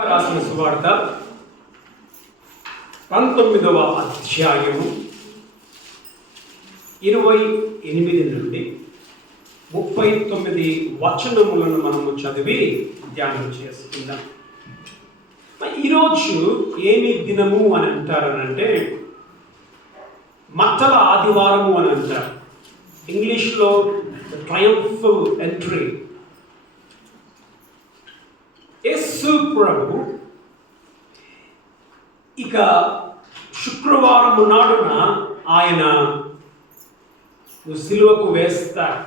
రాసిన సువార్త 19వ అధ్యాయము 28 నుండి 39 వచనములను మనము చదివి ధ్యానం చేసుకుందాం. ఈరోజు ఏమి దినము అని అంటారనంటే మట్టల ఆదివారము అని అంటారు. ఇంగ్లీష్లో ట్రయంఫల్ ఎంట్రీ. యేసు ప్రభు ఇక శుక్రవారము నాడున ఆయన సిలువకు వేస్తారు.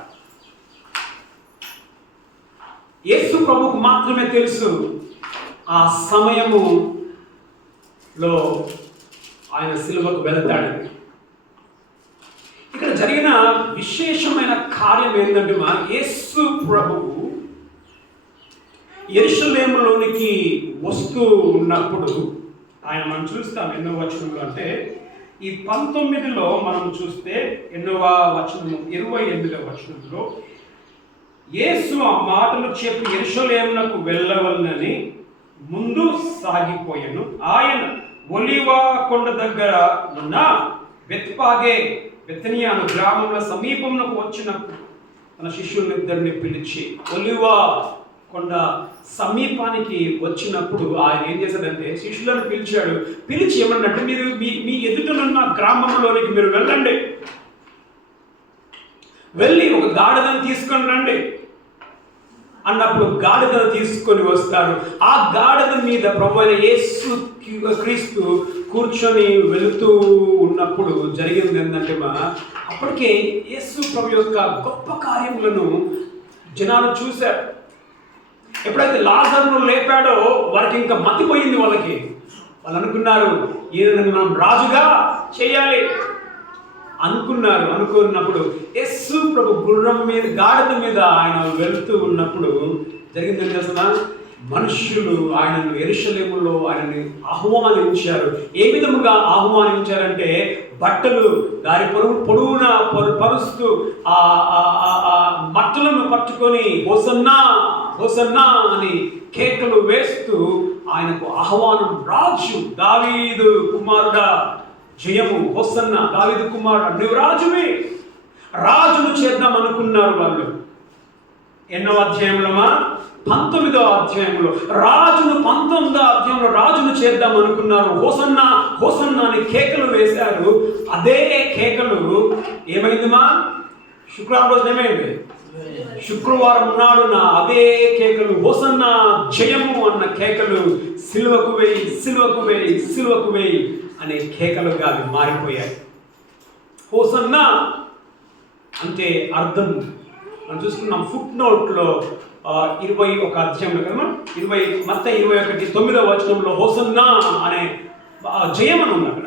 యేసు ప్రభుకు మాత్రమే తెలుసు ఆ సమయములో ఆయన సిలువకు వెళ్తాడని. ఇక్కడ జరిగిన విశేషమైన కార్యం ఏంటంటే యేసు ప్రభువు యెరూషలేములోనికి వస్తూ ఉన్నప్పుడు ఆయన మనం చూస్తాం ఎన్నో వచనంలో అంటే ఈ 19లో మనం చూస్తే ఎన్నవ వచనము 28వ వచనంలో యేసు ఆ మాటలు చెప్పి యెరూషలేమునకు వెళ్ళవలనని ముందు సాగిపోయాను. ఆయన ఒలీవ కొండ దగ్గర ఉన్న బెత్ఫగే గ్రామంలో సమీపంలోకి వచ్చినప్పుడు తన శిష్యులిద్దరిని పిలిచి ఒలీవ కొండ సమీపానికి వచ్చినప్పుడు ఆయన ఏం చేశాడంటే శిష్యులను పిలిచి ఏమన్నంటే మీరు మీ ఎదుటనున్న గ్రామంలోనికి మీరు వెళ్ళి ఒక గాడిదను తీసుకొని రండి అన్నప్పుడు గాడిదను తీసుకొని వస్తారు. ఆ గాడిద మీద ప్రభువైన యేసు క్రీస్తు కూర్చొని వెళుతూ ఉన్నప్పుడు జరిగింది ఏంటంటే అప్పటికే యేసు ప్రభు యొక్క గొప్ప కార్యములను జనాలు చూశారు. ఎప్పుడైతే లాజరును లేపాడో వారికి ఇంకా మతిపోయింది. వాళ్ళు అనుకున్నారు ఈయనను మనం రాజుగా చేయాలి అనుకున్నప్పుడు యేసు ప్రభు గుర్రం మీద గాడిద మీద ఆయన వెళ్తూ ఉన్నప్పుడు జరిగింది ఏం చేస్తున్నా మనుష్యులు ఆయనను యెరూషలేములో ఆయనని ఆహ్వానించారు. ఏ విధముగా ఆహ్వానించారంటే బట్టలు దారి పొడవునా పరుస్తూ ఆ మట్టలను పట్టుకొని హోసన్నా హోసన్నా అని కేకలు వేస్తూ ఆయనకు ఆహ్వానం. రాజు దావీదు కుమారుడా జయము, హోసన్నా దావీదు కుమారుడా నువ్వు రాజువే. రాజును చేద్దాం అనుకున్నారు వాళ్ళు. ఎన్నో అధ్యాయంలో 19వ అధ్యాయంలో రాజును 19వ అధ్యాయంలో రాజును చేద్దాం అనుకున్నారు. హోసన్నా హోసన్నా అని కేకలు వేశారు. అదే కేకలు ఏమైంది శుక్రవారం రోజు ఏమైంది? శుక్రవారం నాడున అదే కేకలు హోసన్నా జయము అన్న కేకలు సిలువకు వేయి సిలువకు వేయి సిలువకు వేయి అనే కేకలుగా అవి మారిపోయాయి. హోసన్నా అంటే అర్థం మనం చూసుకున్నాం ఫుట్ నోట్లో 21 అధ్యాయంలో కదా 21:9వ వచనంలో హోసన్నా అనే జయం అని ఉంది. అక్కడ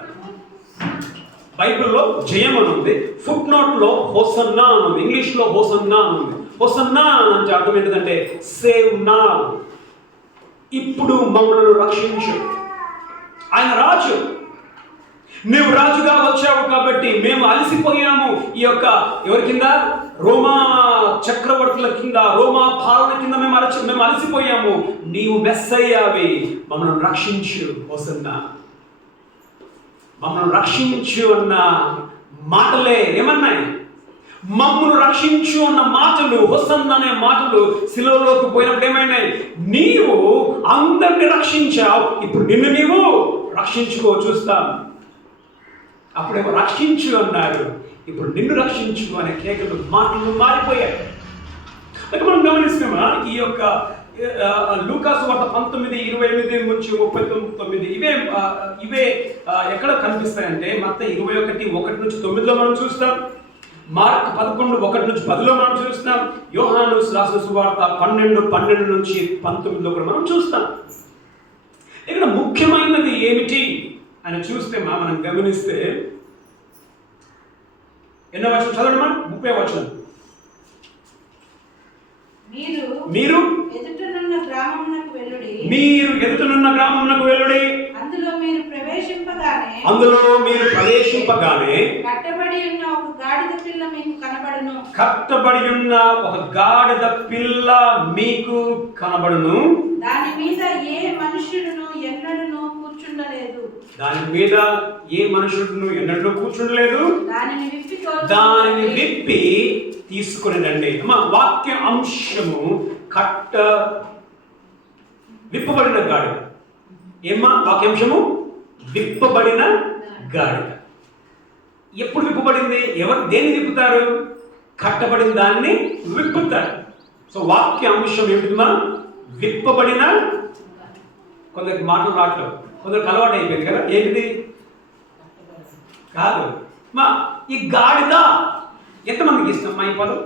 బైబిల్లో జయం అని ఉంది. ఫుట్ నోట్లో హోసన్నా అని ఉంది. ఇంగ్లీష్లో హోసన్నా అని ఉంది. హోసన్నా అంటే అర్థం ఏంటంటే సేవ్ నా, ఇప్పుడు మమ్మల్ని రక్షించు. ఆయన రాజు, నువ్వు రాజుగా వచ్చావు కాబట్టి మేము అలసిపోయాము. ఈ యొక్క ఎవరి కింద? రోమా చక్రవర్తుల కింద, రోమా పాలన కింద మేము అలసిపోయాము. నీవు మెస్సయ్యావి, మమ్మల్ని రక్షించు. హోసన్నా మమ్మల్ని రక్షించు అన్న మాటలే ఏమన్నాయి? మమ్మల్ని రక్షించు అన్న మాటలు, హోసన్నా అనే మాటలు సిలువలోకి పోయినప్పుడు ఏమైనాయి? నీవు అందరిని రక్షించావు, ఇప్పుడు నిన్ను నీవు రక్షించుకో చూస్తాం. అప్పుడేమో రక్షించు అన్నారు, ఇప్పుడు నిన్ను రక్షించు అనే కేకలు మాటలు మారిపోయాయి. మనం గమనిస్తున్నామా ఈ యొక్క లూకాసు వార్త 19:28-39 ఇవే ఎక్కడ కనిపిస్తాయంటే మత్తయి 21:1-9 మనం చూస్తాం. మార్క్ 11:1-10 మనం చూస్తాం. యోహాను రాసిన సువార్త 12:12-19 కూడా మనం చూస్తాం. ఇక్కడ ముఖ్యమైనది ఏమిటి అని చూస్తే మనం గమనిస్తే ఎన్నో వచనం చదవండి 30వ వచనం. మీరు ఎదుటనున్న గ్రామమునకు వెళ్ళుడి, అందులో మీరు ప్రవేశింపగానే కట్టబడి ఉన్న ఒక గాడిద పిల్ల మీకు కనబడును. కట్టబడి ఉన్న ఒక గాడిద పిల్ల మీకు కనబడును. దాని మీద ఏ మనుషుడును ఎన్నడూను కూర్చుండలేదు. దానిని విప్పి తీసుకునేదండి. వాక్య అంశము విప్పబడిన గాడిద. ఏమ్మా వాక్యాంశము? విప్పబడిన గాడిద. ఎప్పుడు విప్పబడింది? ఎవరు దేన్ని విప్పుతారు? కట్టబడిన దాన్ని విప్పుతారు. సో వాక్య అంశం ఏమిటిమా? విప్పబడిన. కొందరికి మాటలు రావట్లేదు, కొందరికి అలవాటు అయిపోయింది కదా. ఏంటిది? కాదు మా ఈ గాడిద. ఎంతమందికి ఇష్టం మా ఈ పదం?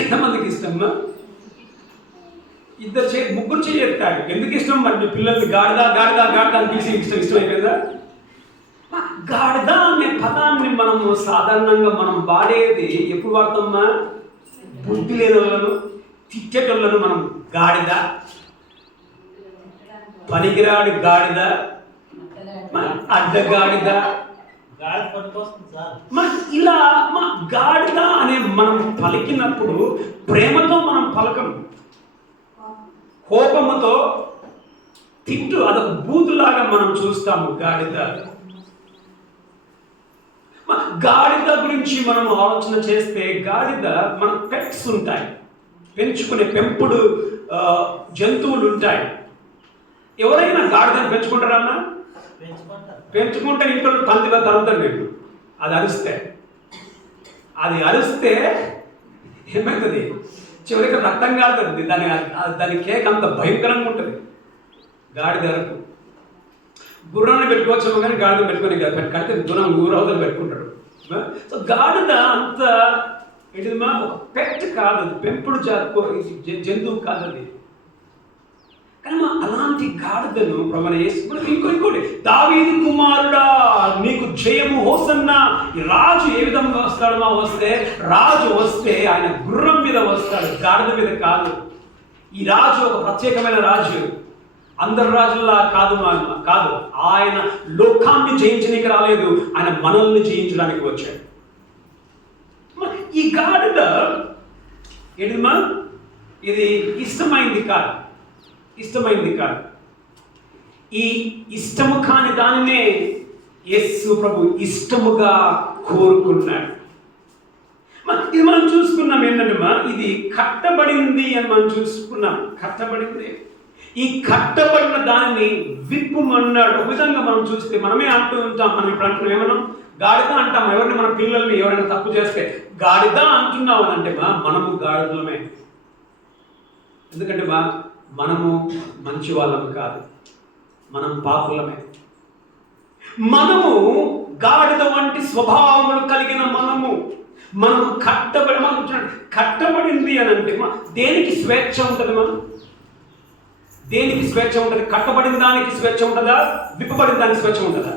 ఎంతమందికి ఇష్టమ్మా? ముగ్గురు చెప్తాడు. ఎందుకు ఇష్టం? మరి మీ పిల్లల్ని గాడిద గాడిద గాడిద అని పిలిచి ఇష్టమైపోయిందా? గాడిద అనే పదాన్ని మనము సాధారణంగా మనం వాడేది ఎప్పుడు వాడతామా? బుద్ధి లేని వాళ్ళను, తిట్టేటోళ్ళను మనం గాడిద, పనికిరాడి గాడిద, అడ్డగాడిద, ఇలా గాడిద అనే మనం పలికినప్పుడు ప్రేమతో మనం పలకం, కోపముతో తిట్టు, అదొక బూతులాగా మనం చూస్తాము గాడిద. గాడిద గురించి మనం ఆలోచన చేస్తే, గాడిద మన పెట్స్ ఉంటాయి, పెంచుకునే పెంపుడు జంతువులు ఉంటాయి. ఎవరైనా గాడిదని పెంచుకుంటారన్నా? పెంచుకుంటే ఇంట్లో తంతిగా తరుగుతారు మీరు. అది అరిస్తే ఏమవుతుంది? చివరికి రక్తం కాలుతుంది. దాని కేక్ అంత భయంకరంగా ఉంటుంది గాడిద అరకు. గుర్రాన్ని పెట్టుకోవచ్చేమో కానీ గాడిద పెట్టుకొని కడితే దూరం ఊరవతలు పెట్టుకుంటాడు. సో గాడిద అంత ఏంటిదిమా? ఒక పెట్ కాదు, అది పెంపుడు జంతువు కాదు అది. కానీ అలాంటి గాడిదను ప్రమాణ చేసి ఇంకోటి, దావీదు కుమారుడా నీకు జయము హోసన్నా. ఈ రాజు ఏ విధంగా వస్తాడు? రాజు వస్తే ఆయన గుర్రం మీద వస్తాడు, గాడిద మీద కాదు. ఈ రాజు ఒక ప్రత్యేకమైన రాజు, అందరు రాజుల్లా కాదు. ఆయన లోకాన్ని జయించడానికి రాలేదు, ఆయన మనల్ని జయించడానికి వచ్చాడు. ఈ గాడిద ఏంటిమా? ఇది ఇష్టమైంది కాదు. ఈ ఇష్టము కాని దానినే యేసు ప్రభు ఇష్టముగా కోరుకున్నాడు. ఇది మనం చూసుకున్నాం ఏంటంటే ఇది కట్టబడింది అని మనం చూసుకున్నాం. కట్టబడింది. ఈ కట్టబడిన దానిని విప్పుమన్నాడు. ఒక విధంగా మనం చూస్తే మనమే అంటూ ఉంటాం. మనం ఇప్పుడు అంటున్నాం, ఏమన్నాం? గాడిద అంటాం. ఎవరిని? మన పిల్లల్ని ఎవరైనా తప్పు చేస్తే గాడిద అంటున్నావు అని అంటే మనము గాడిదలమే. ఎందుకంటే మనము మంచి వాళ్ళము కాదు, మనం పాపులమే. మనము గాడిద వంటి స్వభావములు కలిగిన మనము కట్టబడింది అని అంటే దేనికి స్వేచ్ఛ ఉంటుంది? దేనికి స్వేచ్ఛ ఉంటుంది? కట్టబడిన దానికి స్వేచ్ఛ ఉంటుందా? విప్పబడిన దానికి స్వేచ్ఛ ఉంటుందా?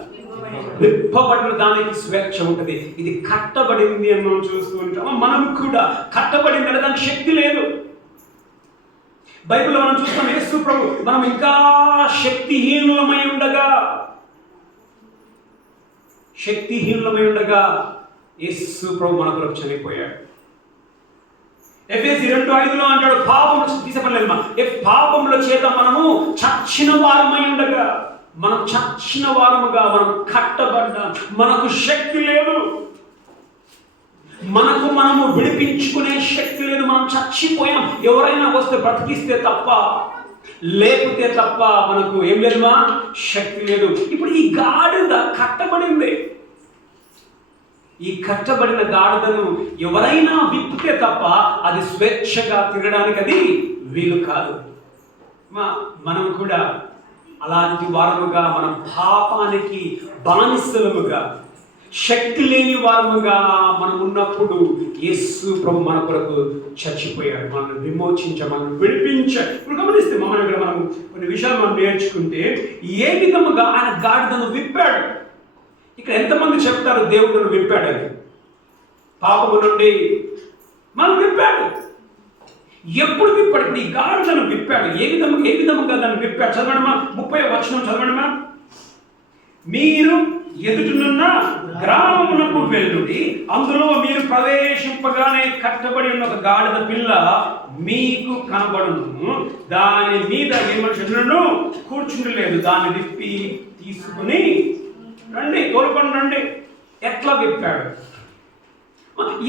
విప్పబడిన దానికి స్వేచ్ఛ ఉంటుంది. ఇది కట్టబడింది అని మనం చూస్తూ ఉంటాము. మనం కూడా కట్టబడింది అంటే దానికి శక్తి లేదు. బైబిల్లో మనం చూస్తాం, యేసు ప్రభు మనం ఇంకా శక్తిహీనులమై ఉండగా యేసు ప్రభు మన కొరకు చనిపోయాడు. ఎఫెసీ 2:5 అంటాడు, పాపము తీసేపడలేదు. పాపముల చేత మనము చచ్చిన వారమై ఉండగా, మనం కట్టబడ్డా, మనకు శక్తి లేదు, మనము విడిపించుకునే శక్తి లేదు. మనం చచ్చిపోయాం. ఎవరైనా వస్తే బ్రతికిస్తే తప్ప, లేకపోతే తప్ప మనకు ఏం లేదు, శక్తి లేదు. ఇప్పుడు ఈ గాడిద కట్టబడింది. ఈ కట్టబడిన గాడిదను ఎవరైనా విప్పితే తప్ప అది స్వేచ్ఛగా తిరగడానికి అది వీలు కాదు. మనం కూడా అలాంటి వారముగా, మనం పాపానికి బానిసలముగా, శక్తి లేని వారముగా మనం ఉన్నప్పుడు యేసు ప్రభు మన కొరకు చచ్చిపోయాడు, మనల్ని విమోచించ, మనల్ని విడిపించ. ఇప్పుడు గమనిస్తే మనం కొన్ని విషయాలు మనం నేర్చుకుంటే, ఏ విధముగా ఆయన గాడిదను విప్పాడు. ఇక్కడ ఎంతమంది చెప్తారు దేవుడు విప్పాడని? పాపము నుండి మనం విప్పాడు. ఎప్పుడు విప్పాడు? ఈ గాడిదను విప్పాడు. ఏ విధముగా దాన్ని విప్పాడు? చదవడమా 30వ వచనం చదవడమా. మీరు ఎదుటనున్న గ్రామమునకు వెళ్ళుడి, అందులో మీరు ప్రవేశింపగానే కట్టబడి ఉన్న ఒక గాడిద పిల్ల మీకు కనబడును, దాని మీద ఏ మనుషులను కూర్చుండలేదు, దాన్ని విప్పి తీసుకుని రండి, తోలుకొని రండి. ఎట్లా విప్పాడు?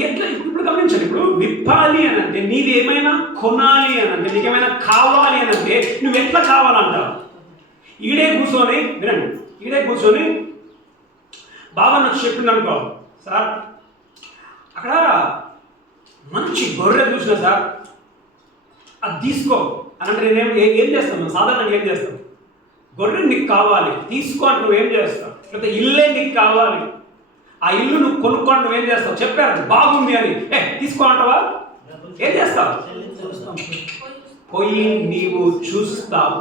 ఎట్లా? ఇప్పుడు గమనించండి. ఇప్పుడు విప్పాలి అని అంటే నీవేమైనా కొనాలి అని అంటే నీకేమైనా కావాలి అని అంటే నువ్వు ఎట్లా కావాలంటావు? ఈడే కూర్చొని వినండి, ఈడే కూర్చొని బాగా నాకు చెప్పింది అనుకో, సార్ అక్కడ మంచి గొర్రె చూసిన సార్, అది తీసుకో అని అంటే నేనేం ఏం చేస్తాను? సాధారణంగా ఏం చేస్తాను? గొర్రె నీకు కావాలి తీసుకో అంటే నువ్వేం చేస్తావు? లేకపోతే ఇల్లే నీకు కావాలి, ఆ ఇల్లు నువ్వు కొనుక్కోండి, నువ్వేం చేస్తావు? చెప్పారు బాగుంది అని, తీసుకో అంటావా? ఏం చేస్తావు? పోయి నీవు చూస్తావు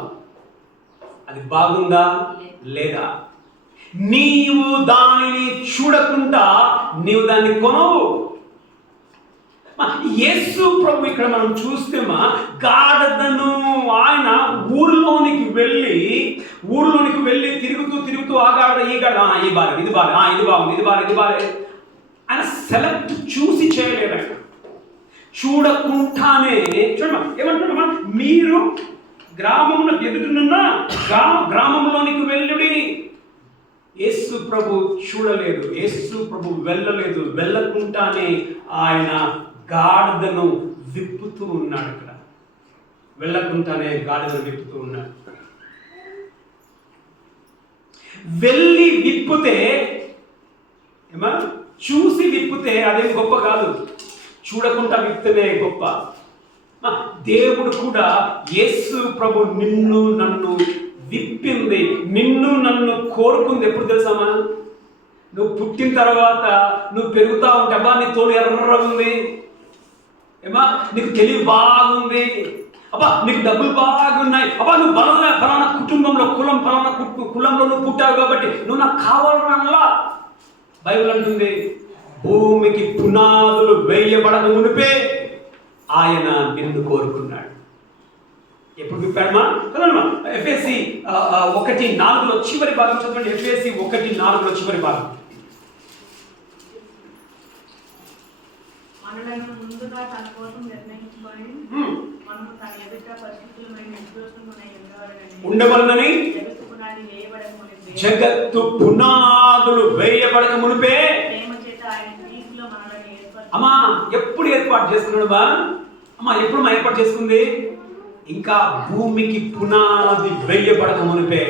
అది బాగుందా లేదా. నీవు దానిని చూడకుండా నీవు దాన్ని కొనవు. యేసు ప్రభు ఇక్కడ మనం చూస్తేమా గాడిదను ఆయన ఊరిలోనికి వెళ్ళి తిరుగుతూ ఆ గాడిద ఈ గాడిద ఈ బాగా ఇది బాగా ఇది బాగుంది ఇది బాగా ఆయన సెలెక్ట్ చూసి చేయలేదు. ఆయన చూడకుండానే చూడమ్మా ఏమంటున్నామా, మీరు గ్రామమున ఎదుటనున్న గ్రామంలోనికి వెళ్ళుడి. యేసు ప్రభు చూడలేదు, యేసు ప్రభు వెళ్ళలేదు, వెళ్ళకుండానే ఆయన గాడిదను విప్పుతూ ఉన్నాడు. ఇక్కడ వెళ్ళకుండానే గాడిదను విప్పుతూ ఉన్నాడు. వెళ్ళి విప్పితే ఏమా, చూసి విప్పితే అదేం గొప్ప కాదు, చూడకుండా విప్పితేనే గొప్ప. దేవుడు కూడా యేసు ప్రభు నిన్ను నన్ను విప్పింది, నిన్ను నన్ను కోరుకుంది ఎప్పుడు తెలుసామా? నువ్వు పుట్టిన తర్వాత నువ్వు పెరుగుతా ఉంటే అబ్బా నీ తోలు ఎర్ర ఉంది, ఏమా నీకు తెలివి బాగుంది, అబ్బా నీకు డబ్బులు బాగున్నాయి, అబ్బా నువ్వు ఫలానా కుటుంబంలో కులంలో నువ్వు పుట్టావు కాబట్టి నువ్వు నాకు కావాలనలా. బైబిల్ అంటుంది భూమికి పునాదులు వేయబడక మునిపే ఆయన నిన్ను కోరుకున్నాడు. ఎప్పుడు విప్పాడమా? చదవమ్మా ఎఫెసీ 1:4 చివరి భాగం చదవండి. ఎఫెసీ 1:4 చివరి భాగం. మనలను ముందుగా తన కోసం నిర్ణయించుకొని మనము తన ఎదుట పరిశుద్ధులమైన నిర్దోషులమై ఉండవలెనని జగత్తు పునాదులు వేయబడక మునిపే ప్రేమ చేత ఆయన క్రీస్తులో మనలను ఏర్పరచుకున్నాడు. అమ్మా ఎప్పుడు ఏర్పాటు చేసుకున్నాడు బా? అమ్మా ఎప్పుడు ఏర్పాటు చేసుకుంది? ఇంకా భూమికి పునాది వేయబడక మునిపే,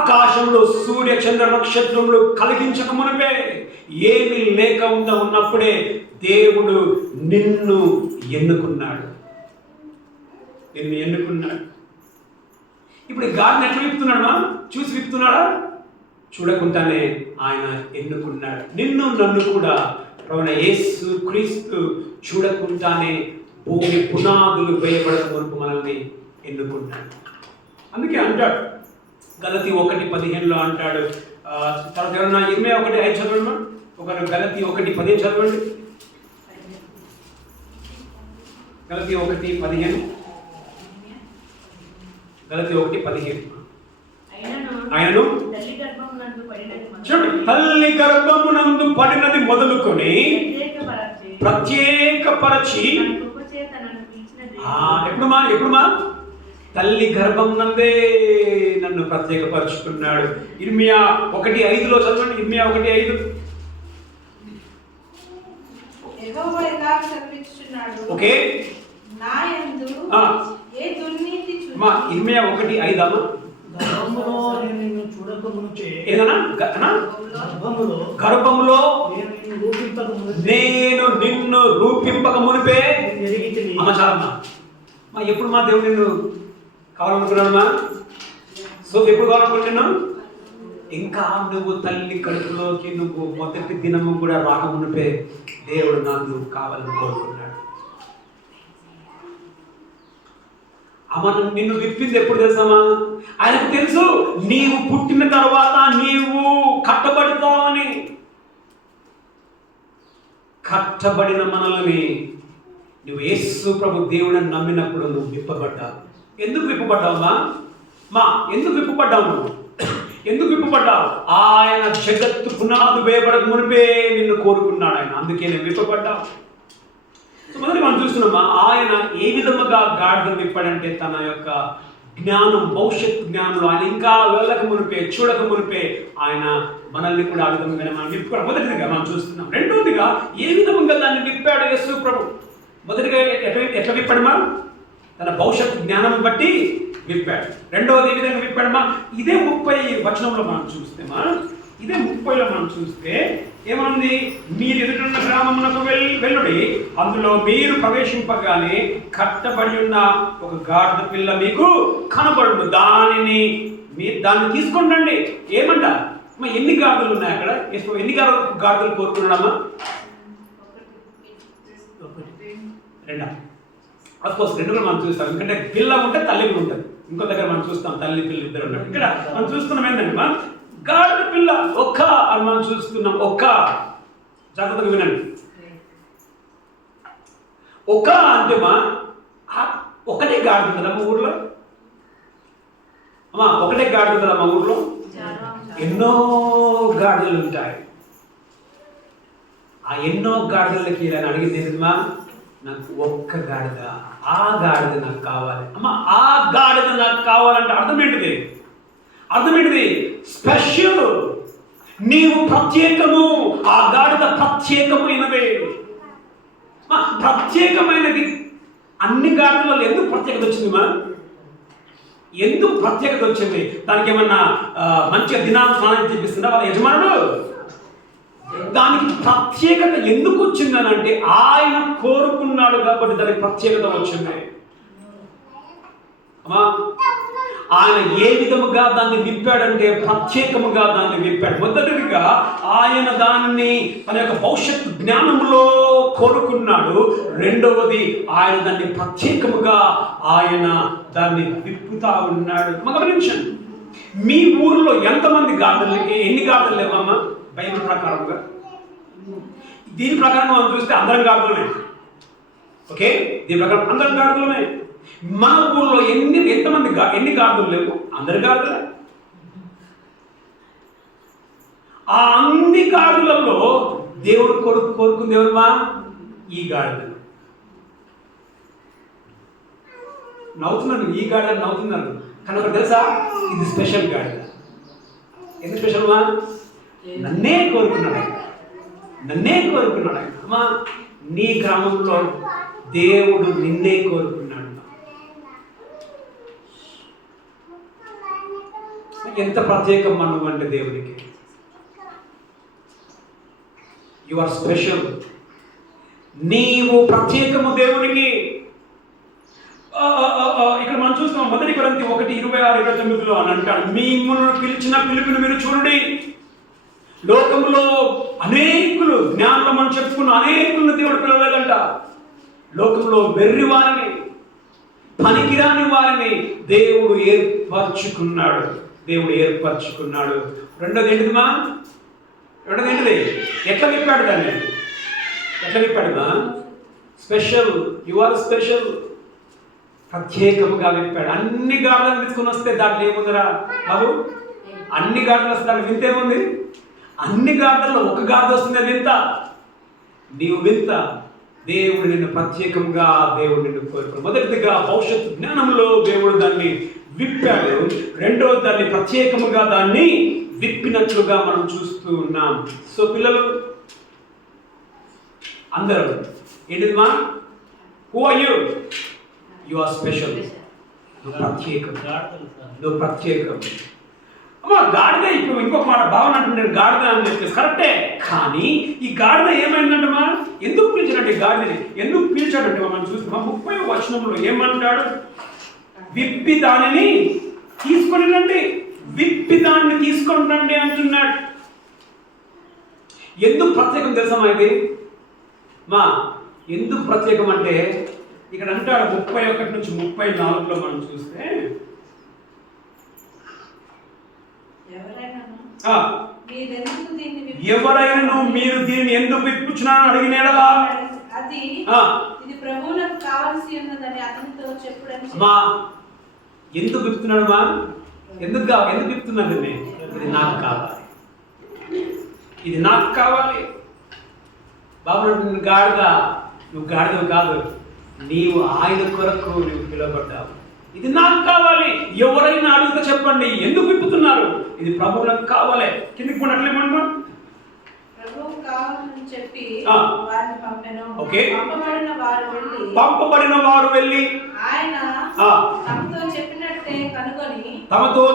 ఆకాశంలో సూర్య చంద్ర నక్షత్రములు కలిగించక మునిపే, ఏమీ లేక ఉన్నప్పుడే దేవుడు నిన్ను ఎన్నుకున్నాడు. ఇప్పుడు గాడిని ఎట్లా విప్పుతున్నాడమ్మా? చూసి విప్పుతున్నాడా? చూడకుండానే ఆయన ఎన్నుకున్నాడు. నిన్ను నన్ను కూడా ప్రభువైన యేసు క్రీస్తు చూడకుండానే భూమి పునాదులు వేయబడక మునుపు మనల్ని ఎన్నుకున్నాడు. అందుకే అంటాడు గలతీ 1:15 అంటాడు. తర్వాత ఎవరన్నా 21:5 చదవండి. ఒకరు గలతీ 1:15 చదవండి. గలతీ 1:15 గలతీ 1:15 ఆయనను తల్లి గర్భమునందు పడినది మొదలుకొని ప్రత్యేకపరచి ఎప్పుడుమా తల్లి గర్భం నందే నన్ను ప్రత్యేకపరుచుకున్నాడు. ఇర్మియా 1:5 చదవండి. ఇర్మియా 1:5 ఓకే ఇర్మియా 1:5 ఏదన్నా గర్భములో నేను నిన్ను రూపింపక మునిపే అమ్మా ఎప్పుడు మా దేవుడు నిన్ను కావాలనుకున్నాడమ్మా? సో ఎప్పుడు కావాలనుకుంటున్నావు? ఇంకా నువ్వు తల్లి కడుపులోకి నువ్వు మొదటి దినము కూడా రాకమునిపే దేవుడు నాకు కావాలని కోరుకున్నాడు. అమ్మ నిన్ను విప్పింది ఎప్పుడు తెలుసామా? ఆయనకు తెలుసు నీవు పుట్టిన తర్వాత నీవు కట్టబడతావని. కట్టబడిన మనల్ని నువ్వు యేసు ప్రభు దేవుడని నమ్మినప్పుడు నువ్వు విప్పబడ్డావు. ఎందుకు విప్పబడ్డావమ్మా? ఎందుకు విప్పబడ్డావు నువ్వు? ఎందుకు విప్పబడ్డావు? ఆయన జగత్తు పునాది వేయబడక మునిపే నిన్ను కోరుకున్నాడు ఆయన, అందుకే నేను విప్పబడ్డావు. మొదటి మనం చూస్తున్నామా, ఆయన ఏ విధముగా గాడిదను విప్పాడంటే తన యొక్క జ్ఞానం, భవిష్యత్ జ్ఞానంలో ఆయన ఇంకా వెళ్ళక మునిపే, చూడక మునిపే ఆయన మనల్ని కూడా ఆ విధంగానే మనం విప్పాడు. మొదటిదిగా మనం చూస్తున్నాం. రెండవదిగా ఏ విధంగా దాన్ని విప్పాడు యేసు ప్రభు? మొదటిగా ఎట్లా విప్పాడమా? తన భవిష్యత్ జ్ఞానం బట్టి విప్పాడు. రెండవది ఏ విధంగా విప్పాడమా? ఇదే 30 వచనంలో మనం చూస్తేమా, ఇదే 30లో మనం చూస్తే ఏమనుంది? మీరు ఎదురున్న గ్రామమునకు వెళ్ళుడి, అందులో మీరు ప్రవేశింపగానే కట్టబడి ఉన్న ఒక గాడిద పిల్ల మీకు కనబడు, దాన్ని తీసుకోండి. ఏమంట? ఎన్ని గాడిదలు ఉన్నాయి అక్కడ? ఎన్ని గాడిదలు కోరుకున్నాడమ్మా? 2. అఫ్కోర్స్ 2 కూడా మనం చూస్తాం, ఎందుకంటే పిల్ల ఉంటే తల్లి కూడా ఉంటుంది. ఇంకో దగ్గర మనం చూస్తాం తల్లి పిల్ల ఇద్దరు ఉన్నారు. ఇక్కడ మనం చూస్తున్నాం ఏంటంటే గాడిద పిల్ల ఒక్క అని మనం చూస్తున్నాం. ఒక్క, జాగ్రత్తగా వినండి, ఒక్క అంటే ఒకటే గాడిద కదా మా ఊర్లో? అమ్మా ఒకటే గాడిద కదా మా ఊర్లో? ఎన్నో గాడిదలు ఉంటాయి. ఆ ఎన్నో గాడిదలకి నేను అడిగింది ఏంటమ్మా? నాకు ఒక్క గాడిద, ఆ గాడిద నాకు కావాలి. అమ్మ ఆ గాడిద నాకు కావాలంటే అర్థం ఏంటిది? స్పెషల్. నీవు ప్రత్యేకము, ఆ గాడిద ప్రత్యేకమైనదే. ప్రత్యేకమైనది. అన్ని గాడిదలలో ఎందుకు ప్రత్యేకత వచ్చింది? ఎందుకు ప్రత్యేకత వచ్చింది? దానికి ఏమన్నా మంచిగా దినాలు స్నానం చేపిస్తుందా వాళ్ళ యజమానుడు? దానికి ప్రత్యేకత ఎందుకు వచ్చిందని అంటే ఆయన కోరుకున్నాడు కాబట్టి దానికి ప్రత్యేకత వచ్చింది. అమ్మా ఆయన ఏ విధముగా దాన్ని విప్పాడంటే ప్రత్యేకముగా దాన్ని విప్పాడు. మొదటిగా ఆయన దాన్ని తన యొక్క భవిష్యత్తు జ్ఞానంలో కోరుకున్నాడు. రెండవది ఆయన దాన్ని ప్రత్యేకముగా ఆయన దాన్ని విప్పుతా ఉన్నాడు. గమనించండి, మీ ఊరిలో ఎంతమంది గాడిదలు, ఎన్ని గాడిదలు లేవమ్మా బైబిల్ ప్రకారంగా? దీని ప్రకారంగా మనం చూస్తే అందరం గాడిదలమే. ఓకే, దీని ప్రకారం అందరం గాడిదలమే. మన ఊళ్ళో ఎన్ని గాడిదలు లేవు? అందరి గాడిదలే. ఆ అన్ని గాడిదలలో దేవుడు కోరుకుంది ఎవరుమా? ఈ గాడిదలు. నవ్వుతున్నాను, ఈ గాడిద నవ్వుతున్నాను కానీ ఒకటి తెలుసా? ఇది స్పెషల్ గాడిద. ఎందుకు స్పెషల్ మా? నన్నే కోరుకున్నాడు ఆయన. అమ్మా నీ గ్రామంలో దేవుడు నిన్నే కోరుకున్నాడు. ఎంత ప్రత్యేకం మనం అంటే దేవునికి. You are special. నీవు ప్రత్యేకము దేవునికి. ఇక్కడ మనం చూస్తాం 1 కొరింథీ 1:26-29 అని అంటాడు, మిమ్మల్ని పిలిచిన పిలుపుని మీరు చూడండి. లోకంలో అనేకులు, జ్ఞానంలో మనం చెప్పుకున్న అనేకులను దేవుడు పిలవలేదంట. లోకంలో వెర్రి వారిని, పనికిరాని వారిని దేవుడు ఏర్పరచుకున్నాడు. రెండోది ఏంటిదిమా? ఎట్లా విప్పాడు దాన్ని? స్పెషల్. You are special. ప్రత్యేకముగా విప్పాడు. అన్ని గాడులను తీసుకుని వస్తే దాంట్లో ఏముందిరా బాబు? అన్ని గాడులు వస్తే దానికి వింత ఏముంది? అన్ని గాడులలో ఒక గాడిద వస్తుంది, అది వింత. నీవు వింత. దేవుడు నిన్ను ప్రత్యేకంగా, దేవుడు నిన్ను కోరుకున్నాడు. మొదటిగా భవిష్యత్తు జ్ఞానంలో దేవుడు దాన్ని విప్పాడు. రెండవ దాన్ని ప్రత్యేకముగా దాన్ని విప్పినట్లుగా మనం చూస్తూ ఉన్నాం. సో పిల్లలు అందరూ ఏంటిదిమా? Who are you? You are special. నువ్వు ప్రత్యేకం. అమ్మా గాడిద, ఇప్పుడు ఇంకొక మాట భావన అంటుంటే గాడిద అని చెప్పేసి కరెక్టే. కానీ ఈ గాడిద ఏమైందంటమ్మా? ఎందుకు పిలిచాడంటే, గాడిదని ఎందుకు పిలిచాడంటే మనం చూస్తున్నాం 30వ వచనంలో ఏమంటాడు? విప్పి దానిని తీసుకొని రండి, అంటున్నాడు. ఎందుకు ప్రత్యేకం తెలుసమ్మా ఇది? ఎందుకు ప్రత్యేకం అంటే ఇక్కడ అంటాడు 31-34లో మనం చూస్తే, ఎవరైనా మీరు దీన్ని ఎందుకు విప్పుచున్నారని అడిగినాడా? ఎందుకు విప్పుతున్నాడు? ఎందుకు విప్పుతున్నాడు? ఇది నాకు కావాలి, ఇది నాకు కావాలి. బాబు నువ్వు గాడిద, నువ్వు గాడిదవు కాదు, నీవు ఆయన కొరకు నువ్వు పిలువబడ్డావు. ఇది నాకు కావాలి. ఎవరైనా అడుగుతా చెప్పండి, ఎందుకు విప్పుతున్నారు? ఇది ప్రభువులకు కావాలి. కిందికి పోనట్లేమన్నా ప్రభువు కావాలని చెప్పి ఆ. వారిని పంపెను. ఓకే. పంపబడిన వారు వెళ్ళి ఆయన ఆ. తమతో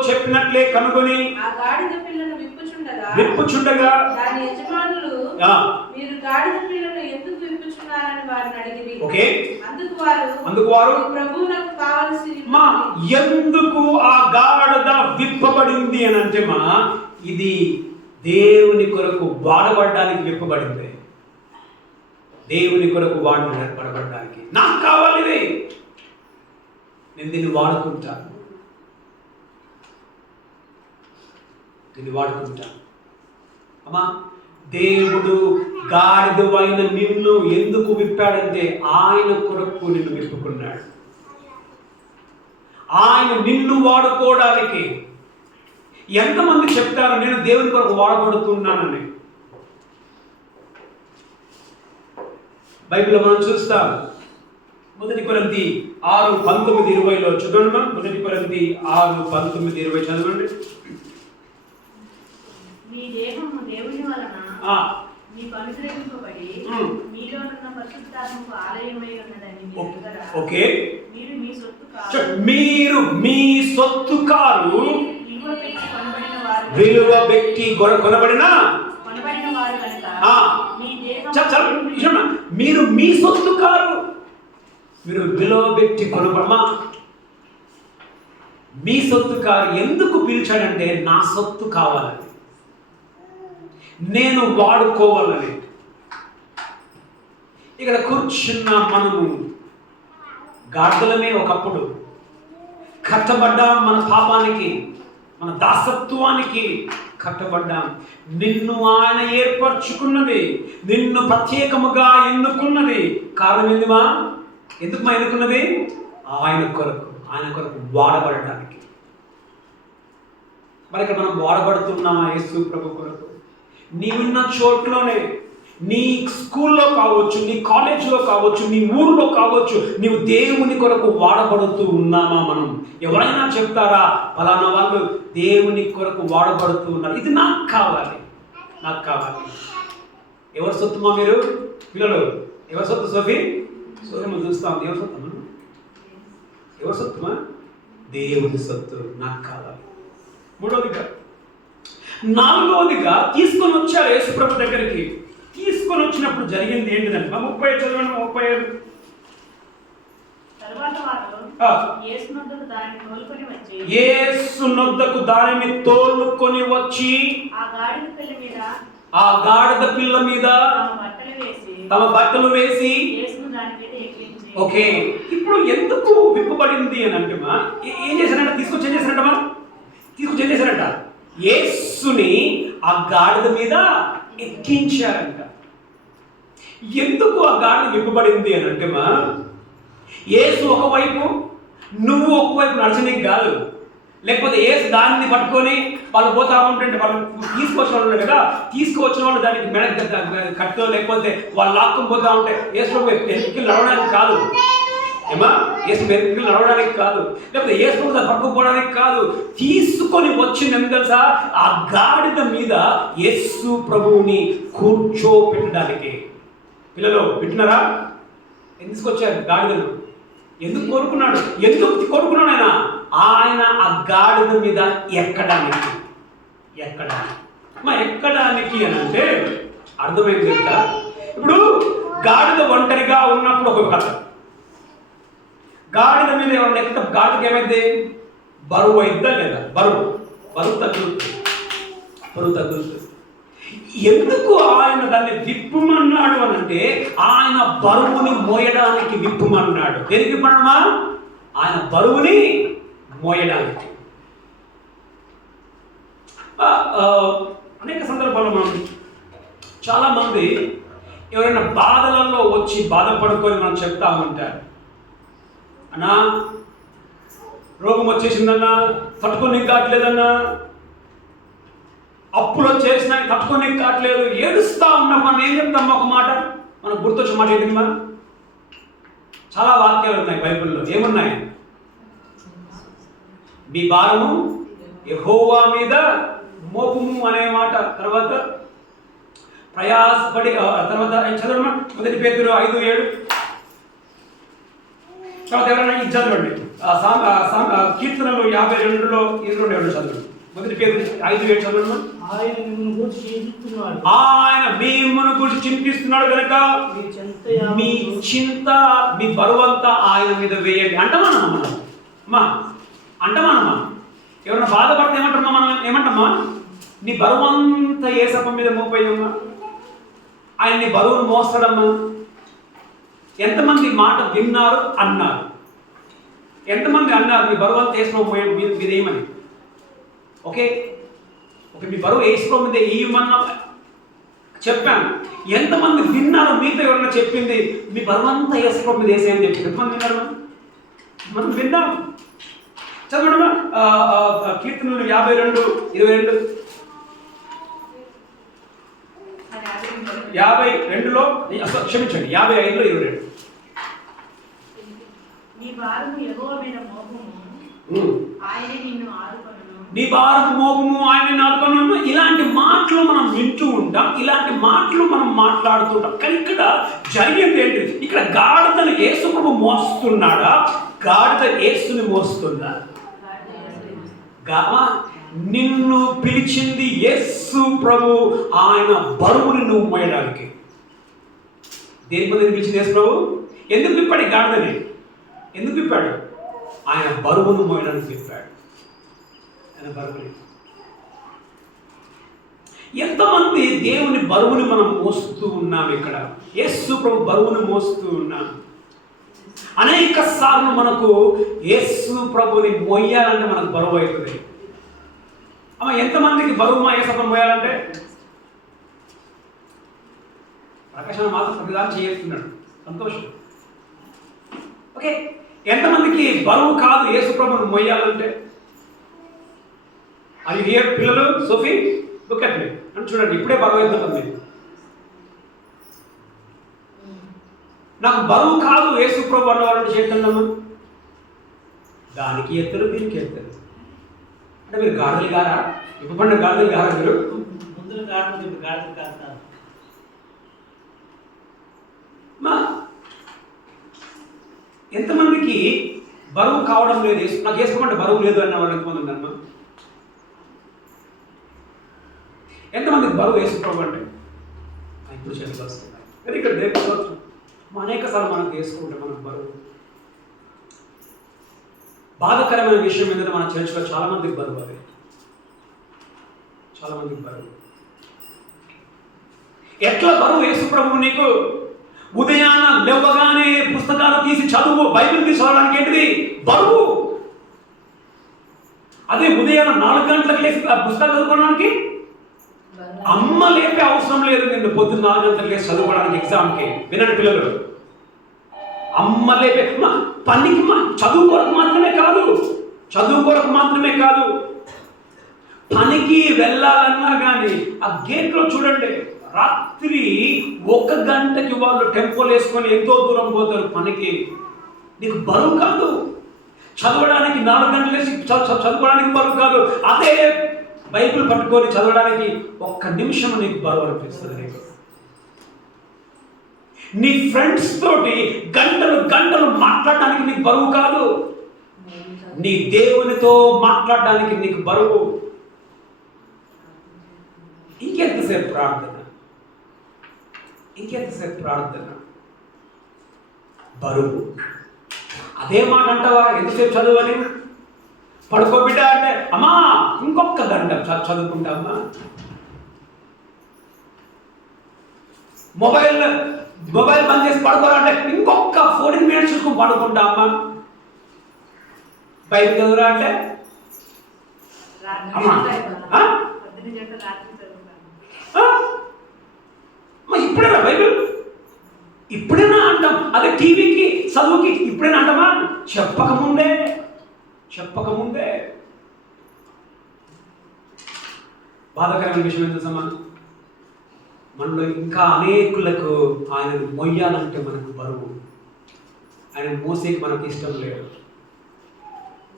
చెప్పినట్లే కనుగొని ఆ గాడిద పిల్లను విప్పుచుండగా దాని యజమానులు ఆ. మీరు గాడిద పిల్లను ఎందుకు విప్పుచున్నారని వారిని అడిగిరి. ఓకే. అందుకు వారు ప్రభువునకు కావలసి మా ఎందుకు ఆ గాడిద విప్పబడింది అని అంటే మా ఇది దేవుని కొరకు వాడబడడానికి విప్పబడింది. దేవుని కొరకు వాడబడడానికి నాకు కావాలి ఇది, నేను దీన్ని వాడుకుంటాను, దీన్ని వాడుకుంటాను. అమ్మా దేవుడు గాడిదవైన నిన్ను ఎందుకు విప్పాడంటే ఆయన కొరకు నిన్ను విప్పుకున్నాడు. ఆయన నిన్ను వాడుకోవడానికి. ఎంతమంది చెప్తారు నేను దేవుని కొరకు వాడబడుతున్నానని? బైబిల్లో మనం చూస్తాం. 1 కొరింథీ 6:19-20 చదవండి. 1 కొరింథీ 6:19-20 చదవండి. మీ దేహము దేవుని వలన మీకు అనుగ్రహింపబడి మీలో ఉన్న పరిశుద్ధాత్మకు ఆలయమై ఉన్నదని మీరు ఎరుగరా? ఓకే. మీరు మీ సొత్తు కారు. మీరు మీ సొత్తు కారు, విలువ పెట్టి కొనబడిన వారు కనుక మీ దేహం మీరు మీ సొత్తు కారు, మీరు విలువ పెట్టి కొనబడమా. మీ సొత్తు కారు ఎందుకు పిలిచాడంటే నా సొత్తు కావాలని, నేను వాడుకోవాలని. ఇక్కడ కూర్చున్న మనము గాడిదలమే. ఒకప్పుడు కట్టబడ్డాం, మన పాపానికి, మన దాసత్వానికి కట్టబడ్డాం. నిన్ను ఆయన ఏర్పరచుకున్నది, నిన్ను ప్రత్యేకముగా ఎన్నుకున్నది. కారణం ఏందిమా? ఎందుకు మా ఎన్నుకున్నది? ఆయన కొరకు వాడబడటానికి. మరి ఇక్కడ మనం వాడబడుతున్నామా యేసు ప్రభు కొరకు? నీవున్న చోట్లోనే, నీ స్కూల్లో కావచ్చు, నీ కాలేజీలో కావచ్చు, నీ ఊరిలో కావచ్చు, నీవు దేవుని కొరకు వాడబడుతూ ఉన్నామా? మనం ఎవరైనా చెప్తారా ఫలానా వాళ్ళు దేవుని కొరకు వాడబడుతూ ఉన్నారు, ఇది నాకు కావాలి, నాకు కావాలి. ఎవరి సొత్తుమా మీరు పిల్లలు? ఎవరి సొత్తు సోఫీ? సోఫీ చూస్తా ఉంది. ఎవరి సొత్తు? ఎవరి సొత్తుమా? దేవుని సొత్తు, నాకు కావాలి. మూడవదిగా, నాలుగవదిగా తీసుకొని వచ్చారు యేసుప్రభు దగ్గరికి. తీసుకొని వచ్చినప్పుడు జరిగింది ఏంటిదంటే 30 చదవండి. 35 యేసు నొద్దకు దానిని తోలుకొని వచ్చి ఆ గాడిద పిల్ల మీద తమ బట్టలు వేసి. ఓకే. ఇప్పుడు ఎందుకు విప్పబడింది అని అంటే ఏం చేశారంట? తీసుకొచ్చి ఏం చేశారంట? యేసుని ఆ గాడిద మీద ఎక్కించారంట. ఎందుకు ఆ గాడిద విప్పబడింది అని అంటే యేసు ఒకవైపు, నువ్వు ఒకవైపు నడిచనీకి కాదు. లేకపోతే యేసు దాన్ని పట్టుకొని వాళ్ళు పోతా ఉంటుంటే వాళ్ళు తీసుకొచ్చిన వాళ్ళు ఉన్నారు కదా, తీసుకువచ్చిన వాళ్ళు దానికి మెడ కట్టో లేకపోతే వాళ్ళు లాక్కుని పోతా ఉంటే యేసు ఎక్కిలు నడవడానికి కాదు. ఏమా? యేసు ఎక్కిలు నడవడానికి కాదు, లేకపోతే యేసు దాన్ని పట్టుకుపోవడానికి కాదు. తీసుకొని వచ్చింది తెలుసా? ఆ గాడిద మీద యేసు ప్రభువుని కూర్చోపెట్టడానికి. పిల్లలు వింటున్నారా? ఎందుకు తీసుకొచ్చారు గాడిదను? ఎందుకు కోరుకున్నాడు? ఆయన ఆ గాడిద మీద ఎక్కడానికి అని అంటే అర్థమైంది కదా. ఇప్పుడు గాడిద ఒంటరిగా ఉన్నప్పుడు ఒక కథ, గాడిద మీద ఎవరైనా ఎక్కడ గాడిదకి ఏమైంది? బరువు అయిద్దా లేదా? బరువు తగ్గుతుంది. ఎందుకు ఆయన దాన్ని విప్పుమన్నాడు అని అంటే ఆయన బరువుని మోయడానికి విప్పుమన్నాడు. దేనికి విప్పడమా? ఆయన బరువుని మోయడానికి. అనేక సందర్భాల్లో మనం చాలామంది ఎవరైనా బాధలలో వచ్చి బాధపడుకొని మనం చెప్తా ఉంటారు, అన్నా రోగం వచ్చేసిందన్నా, తట్టుకొని కావట్లేదన్నా, అప్పులో చేసినా తట్టుకొని కావట్లేదు, ఏడుస్తా ఉన్నాం. మనం ఏం చెప్తాం? ఒక మాట మనకు గుర్తొచ్చే మాట ఏంటి? మనం చాలా వాక్యాలు ఉన్నాయి బైబిల్లో. ఏమున్నాయి? మీ భారము యెహోవా మీద మోపుము అనే మాట. తర్వాత ప్రయాసపడి, తర్వాత చదవమా 1 పేతురు 5:7. తర్వాత ఎవరైనా ఇది చదవండి, కీర్తనలు 52లో 22 చదవండి. 1 పేతురు 5:7 చదవండి. ఆయన మిమ్మల్ని గురించి చింతిస్తున్నాడు కనుక మీ చింత, మీ బరువంతా ఆయన మీద వేయండి. అంటమానమ్మా మనం అమ్మా, అంటమానమ్మా. ఎవరైనా బాధపడితే ఏమంటామా మనం? ఏమంటామా? నీ బరువంతా యేసప్ప మీద మోపోయమ్మా, ఆయన నీ బరువును మోస్తాడమ్మా. ఎంతమంది మాట విన్నారు అన్నారు? ఎంతమంది అన్నారు నీ బరువంతా యేసప్ప మీద ఏమని? ఓకే, మీ బరువు యేసప్ప మీద ఏమన్నా చెప్పాను. ఎంతమంది విన్నారు? మీతో ఎవరైనా చెప్పింది మీ బరువంతా యేసప్ప మీద వేసేయని చెప్పి ఎంతమంది విన్నారు? మనం విన్నాం. చదవడమా కీర్తనలు 52:22. 52లో క్షమించండి, 55:22. నీ భారము యెహోవా మీద మోపుము, ఆయనే నిన్ను ఆదుకొనును. నీ భారము మోపుము, ఆయన నిన్ను ఆదుకొనును. ఇలాంటి మాటలు మనం వింటూ ఉంటాం, ఇలాంటి మాటలు మనం మాట్లాడుతుంటాం. కానీ ఇక్కడ జరిగింది ఏంటి? ఇక్కడ గాడిదను యేసు ప్రభు మోస్తున్నాడా? గాడిద యేసుని మోస్తుందా? నిన్ను పిలిచింది యేసు ప్రభు, ఆయన బరువుని నువ్వు మోయడానికి. దేని మీద పిలిచింది యేసు ప్రభు? ఎందుకు విప్పాడు గాడిదని? ఎందుకు విప్పాడు? ఆయన బరువును మోయడానికి విప్పాడు. ఆయన బరువుని. ఎంతమంది దేవుని బరువుని మనం మోస్తూ ఉన్నాం? ఇక్కడ యేసు ప్రభు బరువుని మోస్తూ ఉన్నాం. అనేక సార్లు మనకు యేసు ప్రభుని మోయాలంటే మనకు బరువు అవుతుంది. అమ్మ, ఎంతమందికి బరువు మా యేసప్పని మోయాలంటే? ప్రకాశం మాత్రం ప్రతిదాన్ని చేస్తున్నాడు, సంతోషం. ఓకే, ఎంతమందికి బరువు కాదు యేసు ప్రభుని మోయాలంటే? అది హియర్ పిల్లలు, సోఫీ లుక్ అట్ మీ అని చూడండి. ఇప్పుడే బరువు అవుతుంది. నాకు బరువు కాదు యేసు ప్రభు అన్నవాళ్ళు చేస్తున్నాము. దానికి ఎత్తరు, దీనికి ఎత్తరు. అంటే మీరు గాడులు గారా? ఇప్పుడు పడిన గాడులు గారా? మీరు ముందు గాడులు కాదు. మా ఎంతమందికి బరువు కావడం లేదు? నాకు వేసుకోమంటే బరువు లేదు అన్న వాళ్ళు ఎంతమంది ఉన్నారమ్మా? ఎంతమందికి బరువు యేసు ప్రభు అంటే? ఇప్పుడు చెప్పాల్సింది. కానీ ఇక్కడ దేవుడు అనేక సార్లు మనం వేసుకుంటే మనకు బరువు. బాధకరమైన విషయం ఏంటంటే మన చర్చిలో చాలా మందికి బరువు. అది చాలా మందికి బరువు. ఎట్లా బరువు యేసు ప్రభు నీకు? ఉదయాన లేవగానే పుస్తకాలు తీసి చదువు, బైబిల్ తీసి చదవడానికి ఏంటిది? బరువు. అదే ఉదయాన 4 గంటలకు లేచి పుస్తకాలు చదువుకోవడానికి అమ్మ లేపే అవసరం లేదు. నిన్ను పొద్దున్న 4 గంటలకు లేచి చదువుకోవడానికి ఎగ్జామ్కి. వినండి పిల్లలు, అమ్మ లేపే పనికి చదువు కొరకు మాత్రమే కాదు, పనికి వెళ్ళాలన్నా కానీ ఆ గేట్లో చూడండి, రాత్రి 1 గంటకి వాళ్ళు టెంపోలు వేసుకొని ఎంతో దూరం పోతారు పనికి. నీకు బరువు కాదు. చదవడానికి 4 గంటలు వేసి చదువుకోవడానికి బరువు కాదు. అదే బైబిల్ పట్టుకొని చదవడానికి 1 నిమిషం నీకు బరువు అనిపిస్తుంది. నీకు నీ ఫ్రెండ్స్ తోటి గంటలు మాట్లాడడానికి నీకు బరువు కాదు. నీ దేవునితో మాట్లాడడానికి నీకు బరువు. ఇంకెంతసేపు ప్రార్థన, బరువు. అదే మాట అంటావా? ఎంతసేపు చదువు అని? పడుకోబిడ్డ అంటే అమ్మా ఇంకొక గంట చదువుకుంటా అమ్మా. మొబైల్ బంద్ చేసి పడుకోవాలంటే ఇంకొక 14 minutes చూసుకుని పడుకుంటా అమ్మా. బైబిల్ చదువురా అంటే అమ్మా ఇప్పుడేనా బైబిల్? ఇప్పుడేనా అంటాం? అదే టీవీకి చదువుకి ఇప్పుడేనా అంటామా? చెప్పకముందే బాధాకరమైన విషయం ఏంటో తెలుసా? మనలో ఇంకా అనేకులకు ఆయనను మొయ్యాలంటే మనకు బరువు, ఆయన మోసేకి మనకు ఇష్టం లేదు.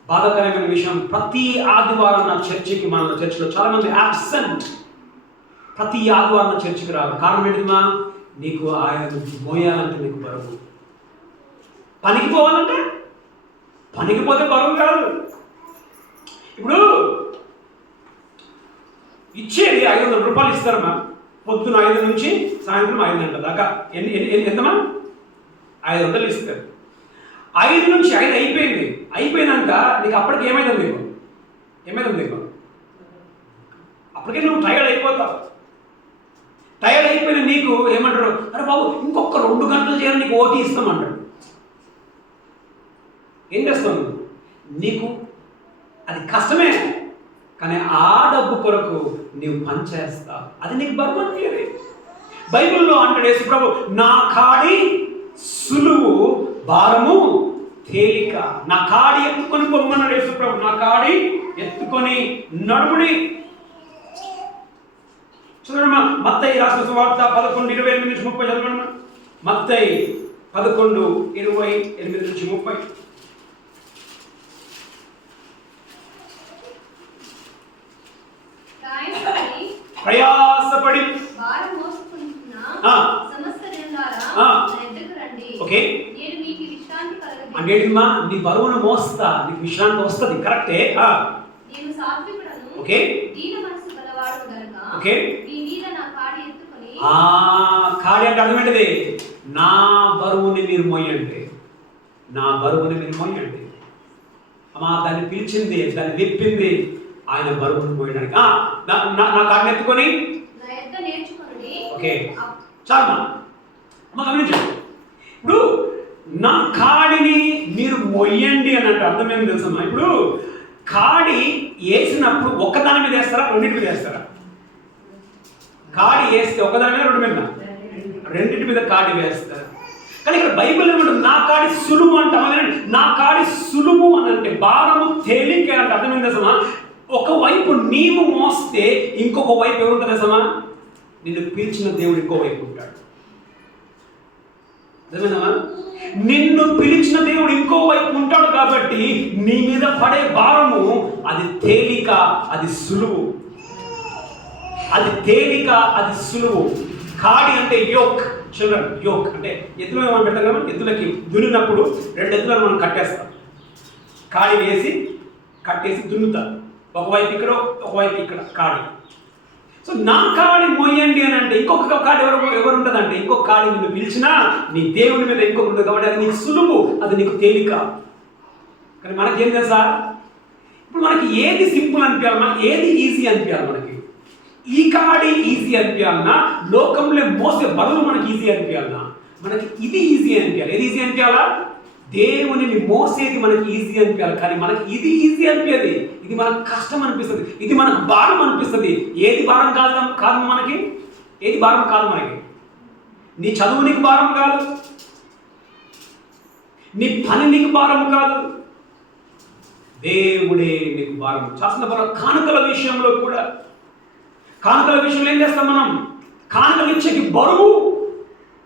బాధాకరమైన విషయం, ప్రతి ఆదివారం నా చర్చికి, మన చర్చిలో చాలా మంది అబ్సెంట్. ప్రతి ఆదివారం నా చర్చికి రాదు. కారణం ఏంటిమా? నీకు ఆయన మోయాలంటే నీకు బరువు. పనికి పోవాలంటే, పనికి పోతే బరువు కాదు. ఇప్పుడు ఇచ్చేది 500 రూపాయలు ఇస్తారమ్మా. పొద్దున 5 నుంచి సాయంత్రం 5 గంటల దాకా ఎంతమా? 500 ఇస్తారు. 5 నుంచి 5 అయిపోయింది. అయిపోయినాక నీకు అప్పటికి ఏమైంది? నీకు అప్పటికే నువ్వు టైర్డ్ అయిపోతావు. టైర్డ్ అయిపోయిన నీకు ఏమంటారు? అరే బాబు, ఇంకొక 2 గంటలు చేయాలి, నీకు ఓటీ ఇస్తామంటాడు. ఏం చేస్తావు? నీకు అది కష్టమే, కానీ ఆ డబ్బు కొరకు నీవు పనిచేస్తావు. అది నీకు బరువు అనిపించదు. బైబిల్లో అంటాడు యేసుప్రభు, నా కాడి సులువు, భారము తేలిక. నా కాడి ఎత్తుకొని పొమ్మన్నాడు యేసుప్రభు. నా కాడి ఎత్తుకొని నడుముడి. చూడమ్మా, మత్తయి రాసిన సువార్త 11:28-30 చదవమ్మా. మత్తయి 11:28-30. ప్రయాసపడి అంటే నీ బరువును మోస్తా, నీకు విశ్రాంతి వస్తుంది. కరెక్టే. Okay, okay. కాడి అంటే అర్థం ఏంటిది? నా బరువుని మీరు మోయండి, నా బరువుని మీరు మోయండి. అమ్మా, దాన్ని పిలిచింది, దాన్ని విప్పింది ఆయన బరువును మోయడానికి. నా కాడిని ఎత్తుకొని, ఓకే చాలమ్మా. అమ్మ గమనించండి, ఇప్పుడు నా కాడిని మీరు మొయ్యండి అని అంటే అర్థం ఏమి తెలుసమ్మా? ఇప్పుడు కాడి వేసినప్పుడు ఒక్కదాని మీద వేస్తారా, రెండింటి మీద వేస్తారా? కాడి వేస్తే ఒకదాని మీద, రెండు మీద, రెండింటి మీద కాడి వేస్తారు. కానీ ఇక్కడ బైబిల్ ఏమంటుంది? నా కాడి సులువు అంటాం. నా కాడి సులువు అని అంటే భారము తేలిక అంటే అర్థం ఏం తెలుసమ్మా? ఒకవైపు నీవు మోస్తే ఇంకొక వైపు ఎవరుంటుంది తెలుసమ్మా? నిన్ను పిలిచిన దేవుడు ఇంకో వైపు ఉంటాడు. అర్థమైందమ్మా? నిన్ను పిలిచిన దేవుడు ఇంకో వైపు ఉంటాడు కాబట్టి నీ మీద పడే భారము అది తేలిక, అది సులువు. అది తేలిక, అది సులువు. కాడి అంటే యోక్. చిల్డ్రన్, యోక్ అంటే ఎద్దులో ఏమని పెడతాం కదా, ఎద్దులకి దున్నినప్పుడు 2 ఎద్దులను మనం కట్టేస్తాం. కాడి వేసి కట్టేసి దున్నుతాం. ఒకవైపు ఇక్కడ, ఒకవైపు ఇక్కడ కాడి. సో నా కాడి మోయండి అని అంటే ఇంకొక కాడి ఎవరు ఉంటుందంటే ఇంకొక కాడి నిన్ను పిలిచినా నీ దేవుని మీద ఇంకొక ఉంటుంది కాబట్టి అది నీకు సులువు, అది నీకు తేలిక. కానీ మనకేం తెలుసా? ఇప్పుడు మనకి ఏది సింపుల్ అనిపించాలన్నా, ఏది ఈజీ అనిపించాలి? మనకి ఈ కాడి ఈజీ అనిపించాలన్నా, లోకంలో మోసే బరువు మనకి ఈజీ అనిపించాలన్నా? మనకి ఇది ఈజీ అనిపించాలి. ఏది ఈజీ అనిపించాలా? దేవుని మోసేది మనకి ఈజీ అనిపించాలి. కానీ మనకి ఇది ఈజీ అనిపించదు, ఇది మనకు కష్టం అనిపిస్తుంది, ఇది మనకు భారం అనిపిస్తుంది. ఏది భారం కాదు మనకి? ఏది భారం కాదు మనకి? నీ చదువు నీకు భారం కాదు, నీ పని నీకు భారం కాదు, దేవుడే నీకు భారం. శాసన బలం. కానుకల విషయంలో కూడా, కానుకల విషయంలో ఏం చేస్తాం మనం? కానుకలు ఇచ్చేకి బరువు.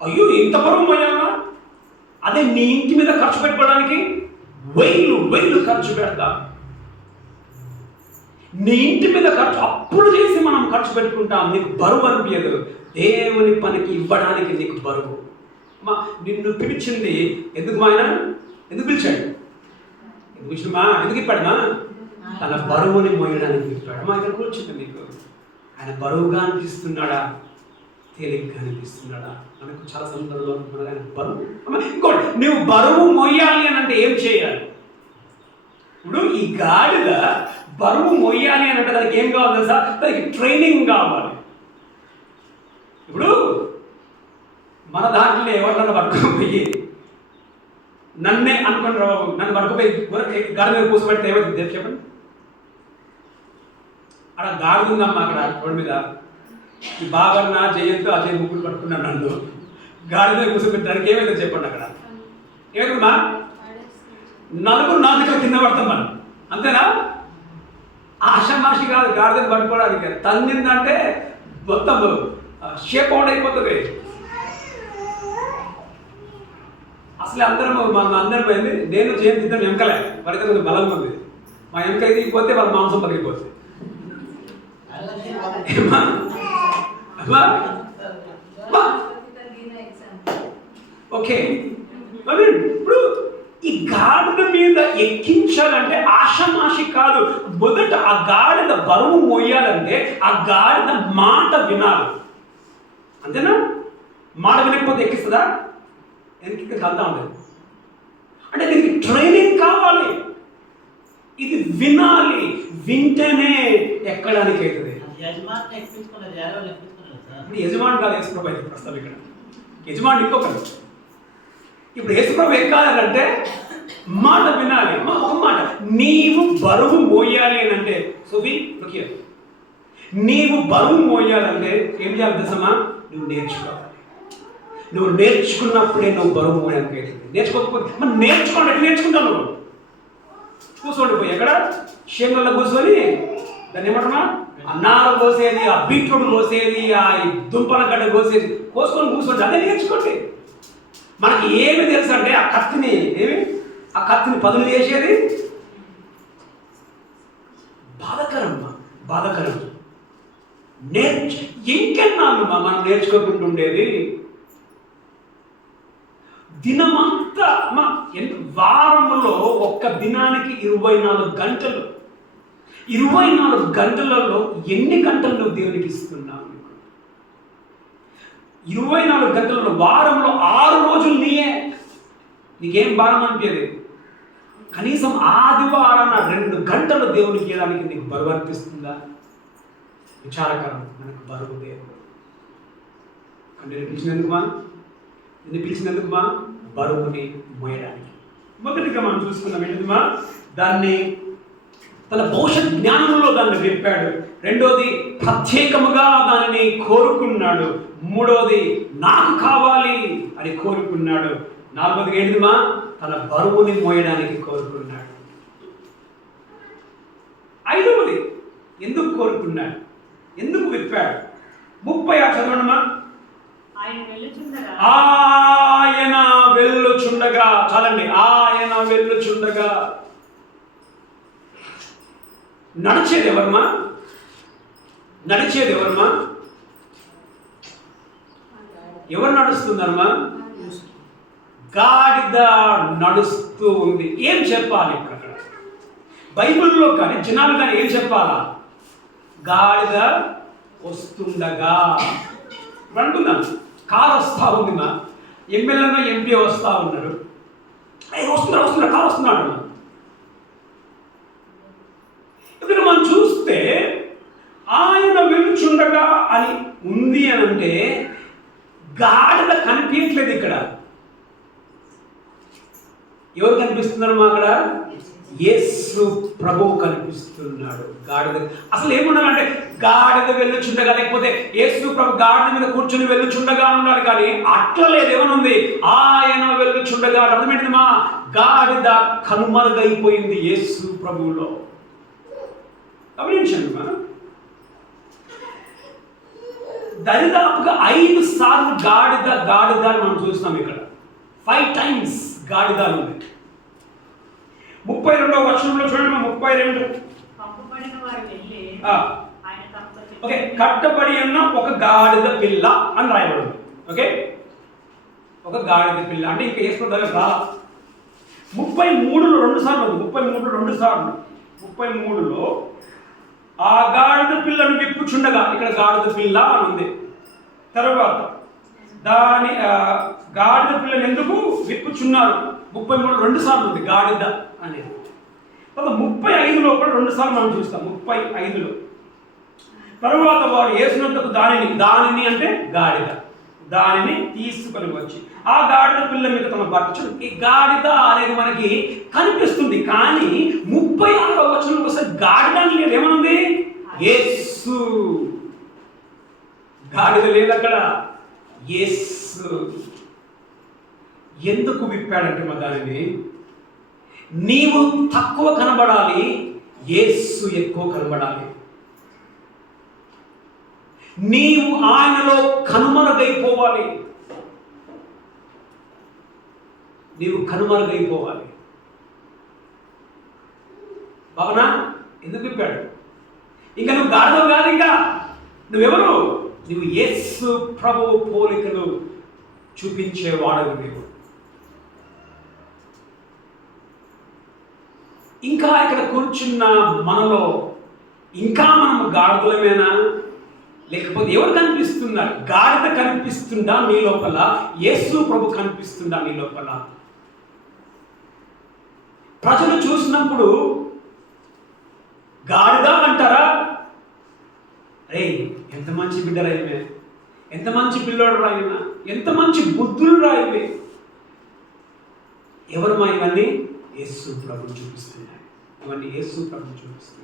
అయ్యో, ఇంత బరువు పోయామా? అదే నీ ఇంటి మీద ఖర్చు పెట్టుకోవడానికి వేలు ఖర్చు పెడతా. నీ ఇంటి మీద ఖర్చు అప్పులు చేసి మనం ఖర్చు పెట్టుకుంటాం. నీకు బరువు అనిపించదు. దేవుని పనికి ఇవ్వడానికి నీకు బరువు. అమ్మా, నిన్ను పిలిచింది ఎందుకు? ఆయన ఎందుకు పిలిచాడు? ఎందుకు పిలిచినమా? ఎందుకు ఇప్పాడమా? తన బరువుని మోయడానికి ఇప్పాడు. అమ్మా, ఇక్కడ కూర్చుంది నీకు ఆయన బరువుగా అనిపిస్తున్నాడా, తేలిగ్గా అనిపిస్తున్నాడా? మనకు చాలా సందర్భంలో ఆయన బరువు. ఇంకోటి, నువ్వు బరువు మోయాలి అని అంటే ఏం చేయాలి? ఇప్పుడు ఈ గాడిద బరువు మోయాలి అని అంటే దానికి ఏం కావాలి తెలుసా? దానికి ట్రైనింగ్ కావాలి. ఇప్పుడు మన దాంట్లో ఎవరినన్నా పట్టుకుపోయి నన్నే అనుకుని రావు, నన్ను పట్టుకుపోయి గాడి మీద కూర్చోబెడితే ఏమైంది చెప్పండి? అక్కడ గాడి ఉందమ్మా, అక్కడ రోడ్డు మీద ఈ బాబన్న జయంతు అజయ్ ముగ్గురు పట్టుకున్నాను. నన్ను గాడి మీద కూర్చోబెట్టడానికి ఏమైతే చెప్పండి? అక్కడ ఏమైందమ్మా? 4 కింద పడతాం మనం, అంతేనా? ఆశ ఆషమాషి కాదు గాడిదని పట్టుకోవడానికి. తన్నిందంటే మొత్తం షేప్ అవుట్ అయిపోతుంది. అసలు అందరం పోయింది. నేను చేతిద్దాం ఎముకలే వాడితే కొంచెం బలంగా ఉంది. మా ఎముక ఎదిగిపోతే వాళ్ళ మాంసం పలిగిపోతుంది. ఓకే, ఇప్పుడు ఈ గాడిద మీద ఎక్కించాలంటే ఆషమాషి కాదు. మొదట ఆ గాడిద బరువు మోయాలంటే ఆ గాడిద మాట వినాలి. అంతేనా? మాట వినకపోతే ఎక్కిస్తుందా? వెనక్కి కలుతా ఉండదు. అంటే దీనికి ట్రైనింగ్ కావాలి. ఇది వినాలి, వింటేనే ఎక్కడానికి అవుతుంది. ఇప్పుడు యజమాని కాదు యేసుప్రభు అయితే ప్రస్తుతం ఇక్కడ. యజమాని ఇంకొకరు. ఇప్పుడు యేసుప్రభు ఎక్కాలంటే మాట వినాలి. ఒక మాట, నీవు బరువు మోయాలి అని అంటే సుబి లుకియర్, నీవు బరువు మోయాలంటే ఏం చేయాలి తెలుసమ్మా? నువ్వు నేర్చుకోవాలి. నువ్వు నేర్చుకున్నప్పుడే నువ్వు బరువు మోయడానికి అవుతుంది. నేర్చుకోకపోతే మనం నేర్చుకుంటావు. నువ్వు కూర్చోండి పోయి ఎక్కడ షేమ్లలో కూర్చొని దాన్ని ఏమంటున్నా అన్నాలు కోసేది, ఆ బీట్రూట్ కోసేది, ఆ దుంపల గడ్డ కోసేది కోసుకొని కూర్చోండి. అదే నేర్చుకోండి. మనకి ఏమి తెలుసు అంటే ఆ కత్తిని పదులు చేసేది బాధకరం. ఇంకెన్నాళ్ళు మనం నేర్చుకోకుండా ఉండేది? దినమంతా వారంలో ఒక్క దినానికి 24 గంటలు. 24 గంటలలో ఎన్ని గంటలు నువ్వు దేవునికి ఇస్తున్నావు? 24 గంటలలో వారంలో 6 రోజులు నీకేం భారం అనిపించేది? కనీసం ఆదివారాన 2 గంటలు దేవునికి ఇవ్వడానికి నీకు బరువు అనిపిస్తుందా? విచారకరం. మనకు బరువు దేవుడు అంటే పిలిచినందుకు మా బరువుని మోయడానికి. మొదటిగా మనం చూసుకున్నాం ఏంటమ్మా, దాన్ని తన భవిష్యత్ జ్ఞానంలో దాన్ని విప్పాడు. రెండోది ప్రత్యేకముగా దానిని కోరుకున్నాడు. మూడోది నాకు కావాలి అని కోరుకున్నాడు. నాలుగోది ఏంటిదిమా, తన బరువుని మోయడానికి కోరుకున్నాడు. ఐదవది ఎందుకు కోరుకున్నాడు, ఎందుకు విప్పాడు? 36 చదవడమా. ఆయన వెళ్ళుచుండగా, చాలండి, ఆయన వెళ్ళుచుండగా. నడిచేది ఎవరమ్మా? ఎవరు నడుస్తున్నారమ్మా? గాడిద నడుస్తూ ఉంది. ఏం చెప్పాలి ఇక్కడ? బైబిల్లో కానీ జనాలు కానీ ఏం చెప్పాలా? గాడిద వస్తుండగా అంటున్నాను. కారు వస్తా ఉంది, మా ఎమ్మెల్యేనో ఎంపీ వస్తా ఉన్నారు. వస్తున్నా కారు వస్తున్నాడు. ఇక్కడ మనం చూస్తే ఆయన వెలుచుండగా అని ఉంది అని అంటే గాడిద కనిపించట్లేదు. ఇక్కడ ఎవరు కనిపిస్తున్నారు? మా అక్కడ యేసు ప్రభువు కనిపిస్తున్నాడు. గాడిద అసలు ఏముండాలంటే గాడిద వెళ్ళుచుండగా, లేకపోతే యేసు ప్రభు గాడిద మీద కూర్చొని వెళ్ళుచుండగా ఉండాలి. కానీ అట్లా లేదు. ఏమనుంది? ఆయన వెళ్ళుచుండగా. అర్థమేంటి? మా గాడిద కనుమరుగైపోయింది యేసు ప్రభువులో. గమనించండి, మనం దరిదాపుగా 5 సార్లు గాడిద మనం చూస్తున్నాం. ఇక్కడ 5 times గాడిద ఉంది. 32వ వచనంలో చూడండి. 32 ఓకే, కట్టబడి ఉన్న ఒక గాడిద పిల్ల అని రాయబడింది. ఓకే, ఒక గాడిద పిల్ల అంటే ఇంకా యేసు దగ్గర రాలా. 33లో 2 సార్లు ఉంది. 33లో 2 సార్లు. 33లో ఆ గాడిద పిల్లను విప్పుచుండగా, ఇక్కడ గాడిద పిల్ల అని ఉంది. తర్వాత దాని గాడిద పిల్లని ఎందుకు విప్పుచున్నారు? 33లో 2 సార్లు ఉంది గాడిద అనేది. తర్వాత 35లో కూడా 2 సార్లు మనం చూస్తాం. 35లో తరువాత వారు యేసునందుకు దానిని అంటే గాడిద, దానిని తీసుకొని వచ్చి ఆ గాడిద పిల్ల మీద తమ భర్త. ఈ గాడిద అనేది మనకి కనిపిస్తుంది, కానీ 36వ వచనంలో వస్తే గాడిద లేదు. ఏమనుంది? యేసు. గాడిద లేదు అక్కడ, యేసు. ఎందుకు విప్పాడంటే మా దానిని నీవు తక్కువ కనబడాలి, యేసు ఎక్కువ కనబడాలి. నీవు ఆయనలో కనుమరుగైపోవాలి. నీవు కనుమరుగైపోవాలి. బావనా ఎందుకు చెప్పాడు? ఇంకా నువ్వు గాడిదవు కాదు, ఇంకా నువ్వెవరు? నువ్వు యేసు ప్రభువు పోలికలు చూపించేవాడవు నీవు. ఇంకా ఇక్కడ కూర్చున్న మనలో ఇంకా మనము గాడిదలమేనా? లేకపోతే ఎవరు కనిపిస్తున్నారు? గాడిద కనిపిస్తుందా నీ లోపల? యేసు ప్రభు కనిపిస్తుందా నీ లోపల? ప్రజలు చూసినప్పుడు గాడిద అంటారా? ఎంత మంచి బిడ్డ రాయివే, ఎంత మంచి పిల్లోడు రాయినా, ఎంత మంచి బుద్ధులు రాయివే. ఎవరు మా ఇవన్నీ? యేసు ప్రభు చూపిస్తున్నాయి. ఇవన్నీ యేసు ప్రభు చూపిస్తున్నాయి.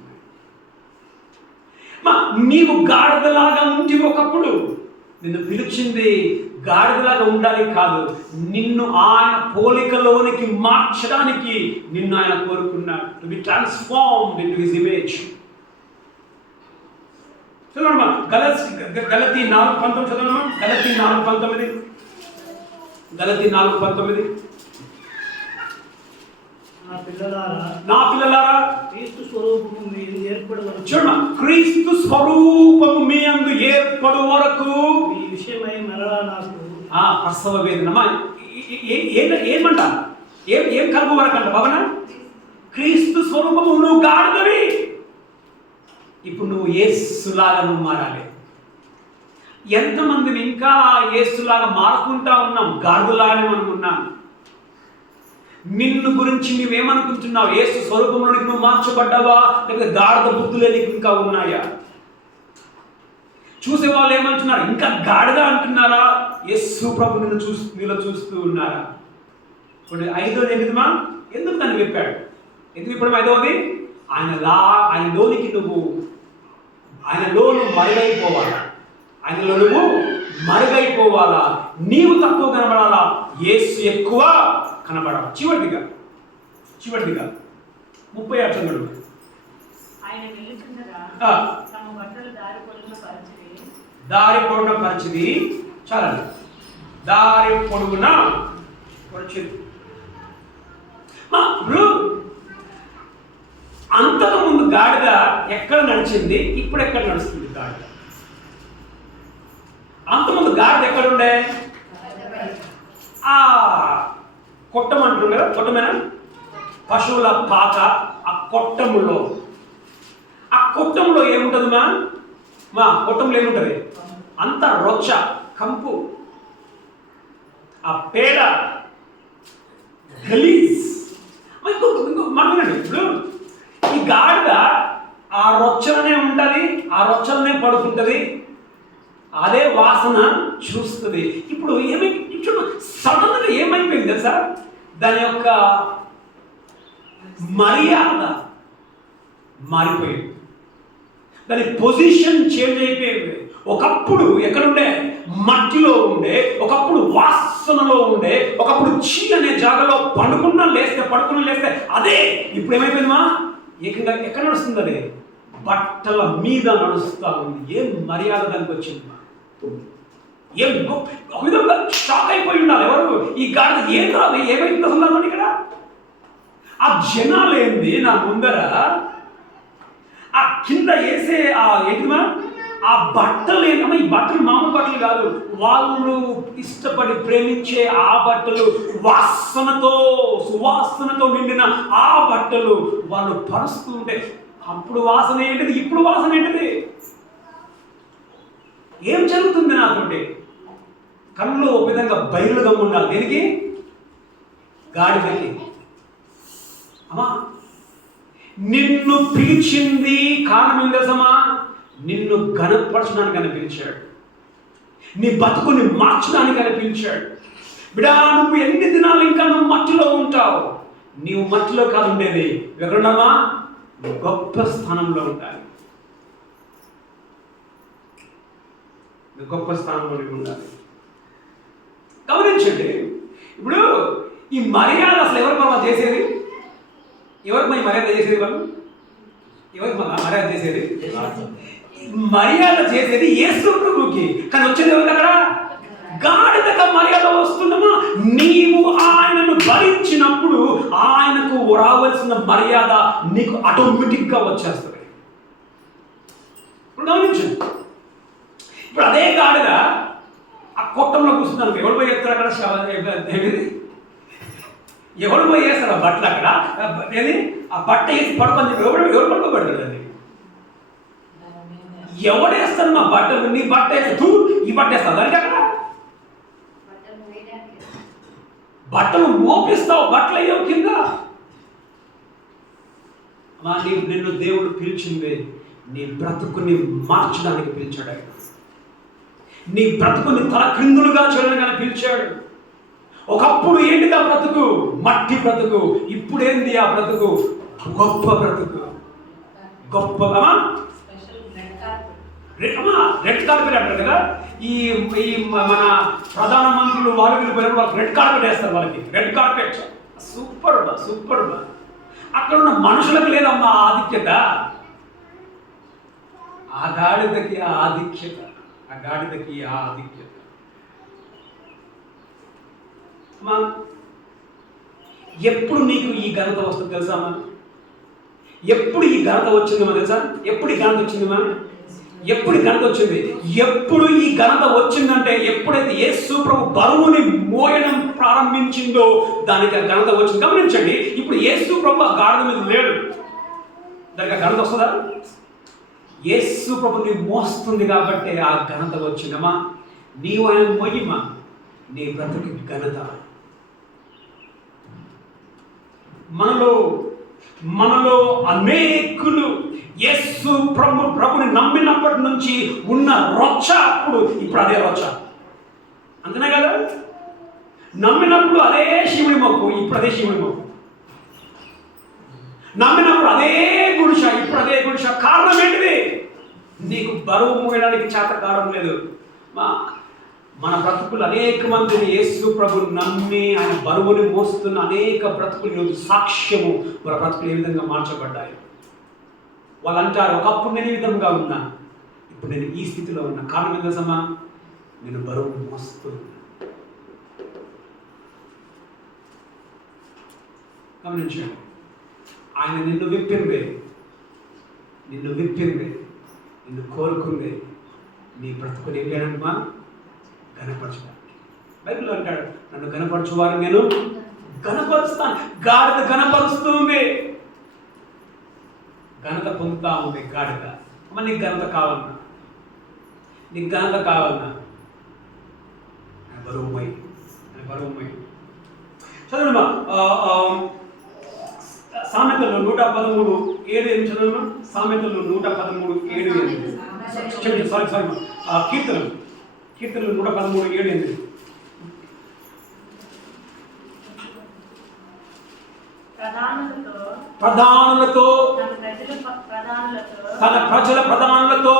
నీవు గాడిదలాగా ఉంటే ఒకప్పుడు నిన్ను పిలిచింది గాడిదలాగా ఉండాలి కాదు, నిన్ను ఆయన పోలికలోనికి మార్చడానికి నిన్ను ఆయన కోరుకున్నాడు. To be transformed into his image. చదవమ్మా గలతీ 4:19 చదవమ్మా. గలతీ 4:19. గలతీ 4:19. నా పిల్లలారా క్రీస్తు స్వరూపము మీ యందు ఏర్పడు వరకు, చూడమ్మా, క్రీస్తు స్వరూపము మీ యందు ఏర్పడు వరకు ఈ విషయమై మరలా నాకు ప్రసవ వేదనమా. ఏమంట? ఏం కలుగు వరకు అంట భవన? క్రీస్తు స్వరూపము. నువ్వు గాడిదవి, ఇప్పుడు నువ్వు యేసులాగా నువ్వు మారాలి. ఎంతమందిని ఇంకా యేసులాగా మారుకుంటా ఉన్నాం? గాడిదలాగానే మనం ఉన్నాం. నిన్ను గురించి నువ్వేమనుకుంటున్నావు? యేసు స్వరూపంలోనికి నువ్వు మార్చబడ్డావా, లేకపోతే గాడిద బుద్ధులే నీకు ఇంకా ఉన్నాయా? చూసే వాళ్ళు ఏమంటున్నారు? ఇంకా గాడిద అంటున్నారా? యేసు ప్రభు నిన్ను నీలో చూస్తూ ఉన్నారా? ఇప్పుడు 5వ ఎనిమిదిమా ఎందుకు దాన్ని చెప్పాడు? ఎందుకు ఇప్పుడు 5వది? ఆయనలోనికి నువ్వు ఆయనలో నువ్వు మరుగైపోవాలా. ఆయనలో నువ్వు మరుగైపోవాలా. నీవు తక్కువ కనబడాలా, యేసు ఎక్కువ కనబడాలి. చివరిదిగా 36 చంద్రుడు. ఆయన వెళ్ళుచుండగా తమ బట్టలు దారి పొడుగున పరిచిరి. దారి పొడుగున పరిచిది. చాలండి. దారి పొడుగున పరిచిది. ఇప్పుడు అంతకుముందు గాడిద ఎక్కడ నడిచింది, ఇప్పుడు ఎక్కడ నడుస్తుంది గాడిద? అంతకుముందు గాడిద ఎక్కడుండే? కొట్టం అంటారు కదా, కొట్టమేనా? పశువుల పాక. ఆ కొట్టంలో ఏముంటుంది మా కొట్టంలో ఏముంటుంది? అంత రొచ్చ, కంపు, ఆ పేడ, గలీజ్. మాట్లాడండి. ఇప్పుడు ఈ గాడిద ఆ రొచ్చలనే ఉంటుంది, ఆ రొచ్చలనే పడుకుంటుంది, అదే వాసన చూస్తుంది. ఇప్పుడు సడన్గా ఏమైపోయింది తెలుసా? దాని యొక్క మర్యాద మారిపోయింది. దాని పొజిషన్ చేంజ్ అయిపోయింది. ఒకప్పుడు ఎక్కడుండే? మట్టిలో ఉండే, ఒకప్పుడు వాసనలో ఉండే, ఒకప్పుడు చీ అనే జాగాలో పడుకున్నా లేస్తే అదే ఇప్పుడు ఏమైపోయిందమ్మా? ఏకంగా ఎక్కడ నడుస్తుంది? అదే బట్టల మీద నడుస్తా ఉంది. ఏం మర్యాద దానికి వచ్చింది? ఏం ఒక విధంగా షాక్ అయిపోయి ఉండాలి. ఎవరు? ఈ గాడిద ఏం రాదు, ఏమైంది అసలు ఇక్కడ? ఆ జనాలు ఏంది నా ముందర, ఆ కింద వేసే ఏంటిమా ఆ బట్టలు ఏంటమ్మా? ఈ బట్టలు మామూలు బట్టలు కాదు, వాళ్ళు ఇష్టపడి ప్రేమించే ఆ బట్టలు, సువాసనతో నిండిన ఆ బట్టలు వాళ్ళు పరుస్తూ ఉంటే అప్పుడు వాసన ఏంటిది, ఇప్పుడు వాసన ఏంటిది? ఏం జరుగుతుంది నాతోటి? కళ్ళు ఒక విధంగా బయలుగా ఉండాలి. దేనికి? గాడిదకి. అమ్మా, నిన్ను పిలిచింది కారణం ఏం తెలుసమ్మా? నిన్ను ఘనపరచడానికి అని పిలిచాడు. నీ బతుకుని మార్చడానికి అని పిలిచాడు. బిడా, నువ్వు ఎన్ని దినాలు ఇంకా నువ్వు మట్టిలో ఉంటావు? నీవు మట్టిలో కాదు ఉండేది. ఎక్కడున్నావా? గొప్ప స్థానంలో ఉండాలి. గొప్ప స్థానంలో ఉండాలి. గమనించండి. ఇప్పుడు ఈ మర్యాద అసలు ఎవరు మనం చేసేది? ఎవరికి ఈ మర్యాద చేసేది? వాళ్ళు ఎవరికి మర్యాద చేసేది? మర్యాద చేసేది యేసు ప్రభుకి. కానీ వచ్చేది ఎవరికి అక్కడ? గాడిదగా మర్యాద వస్తుందమ్మా. నీవు ఆయనను భరించినప్పుడు ఆయనకు రావాల్సిన మర్యాద నీకు ఆటోమేటిక్గా వచ్చేస్తుంది. ఇప్పుడు గమనించండి, ఇప్పుడు అదే గాడిద ఆ కొట్టంలో కూర్చున్నాను. ఎవరు పోయి చెప్తారు అక్కడ? ఎవరు పోయి వేస్తారు ఆ బట్టలు అక్కడ? ఏది ఆ బట్ట వేసి పడుకొని చెప్పి ఎవరు పడుకోబెడతాడు? అది ఎవడేస్తాడు? మా బట్టలు నీ బట్ట వేస్తూ ఈ బట్ట వేస్తావు దానికి అక్కడ బట్టలు మోపిస్తావు, బట్టలు అయ్యావు కింద. అమ్మా, నిన్ను దేవుడు పిలిచింది నీ బ్రతుకుని మార్చడానికి పిలిచాడు. ఆయన నీ బ్రతుకుని తల క్రిందులుగా చేయడానికి ఆయన పిలిచాడు. ఒకప్పుడు ఏంటిది ఆ బ్రతుకు? మట్టి బ్రతుకు. ఇప్పుడేంది ఆ బ్రతుకు? గొప్ప బ్రతుకు. గొప్ప రెడ్ కార్పెట్ అంటారు కదా. ఈ మన ప్రధానమంత్రులు వాళ్ళు పోయినప్పుడు వాళ్ళకి రెడ్ కార్పెట్ వేస్తారు. వాళ్ళకి రెడ్ కార్పెట్ సూపర్ సూపర్. అక్కడ ఉన్న మనుషులకు లేదమ్మా ఆధిక్యత. ఆ గాడిదకి ఆ ఆధిక్యత, ఆ గాడిదకి ఆ ఆధిక్యత. ఎప్పుడు నీకు ఈ ఘనత వస్తుంది తెలుసా అమ్మా? ఎప్పుడు ఈ ఘనత వచ్చిందమ్మా తెలుసా? ఎప్పుడు ఈ ఘనత వచ్చిందమ్మా? ఎప్పుడు ఘనత వచ్చింది? ఎప్పుడు ఈ ఘనత వచ్చిందంటే ఎప్పుడైతే యేసు ప్రభు బరువుని మోయడం ప్రారంభించిందో దానికి ఆ ఘనత వచ్చింది. గమనించండి, ఇప్పుడు యేసు ప్రభు ఆ గాడిద మీద లేడు, దానికి ఆ ఘనత వస్తుందా? యేసు ప్రభుని మోస్తుంది కాబట్టి ఆ ఘనత వచ్చిందమ్మా. నీవు ఆయన మహిమ, నీ బ్రతుకి ఘనత. మనలో అనేకులు యేసు ప్రభుని నమ్మినప్పటి నుంచి ఉన్న రొచ్చ అప్పుడు, ఇప్పుడు అదే రొచ్చ. అంతనే కదా? నమ్మినప్పుడు అదే శివుడి మొక్కు, ఇప్పుడు అదే శివుడి మొక్కు. నమ్మినప్పుడు అదే గుడిస, ఇప్పుడు అదే గుడిస. కారణం ఏంటిది? నీకు బరువు మోయడానికి చేత కావడం లేదు. మన బ్రతుకులు అనేక మందిని యేసు ప్రభు నమ్మి ఆయన బరువుని మోస్తున్న అనేక బ్రతుకులు సాక్ష్యము మన బ్రతుకులు ఏ విధంగా మార్చబడ్డాయి. వాళ్ళు అంటారు, ఒకప్పుడు నేను ఈ విధంగా ఉన్నా, ఇప్పుడు నేను ఈ స్థితిలో ఉన్నా. కారణం ఏం తెలుసమ్మా? నేను బరువు మోస్తున్నా. గమనించండి, ఆయన నిన్ను విప్పింది, నిన్ను కోరుకుంది నీ బ్రతుకుని ఏం చేయడానికమ్మా? గణపరచడానికి. బైబిల్లో అంటాడు, నన్ను గణపరచువారు నేను గణపరుస్తాను. గాడిద గణపరుస్తుంది, ఘనత పొందుతా ఉంది గాడిద. అమ్మ, నీకు ఘనత కావాలన్నా, నీకు ఘనత కావాలన్నా బరువుమై చదువుమా. సామెతలు 113:7 చదువు. సామెతలు 113:7 సారీ కీర్తనలు 113:7. ప్రధానులతో తన ప్రజల ప్రధానులతో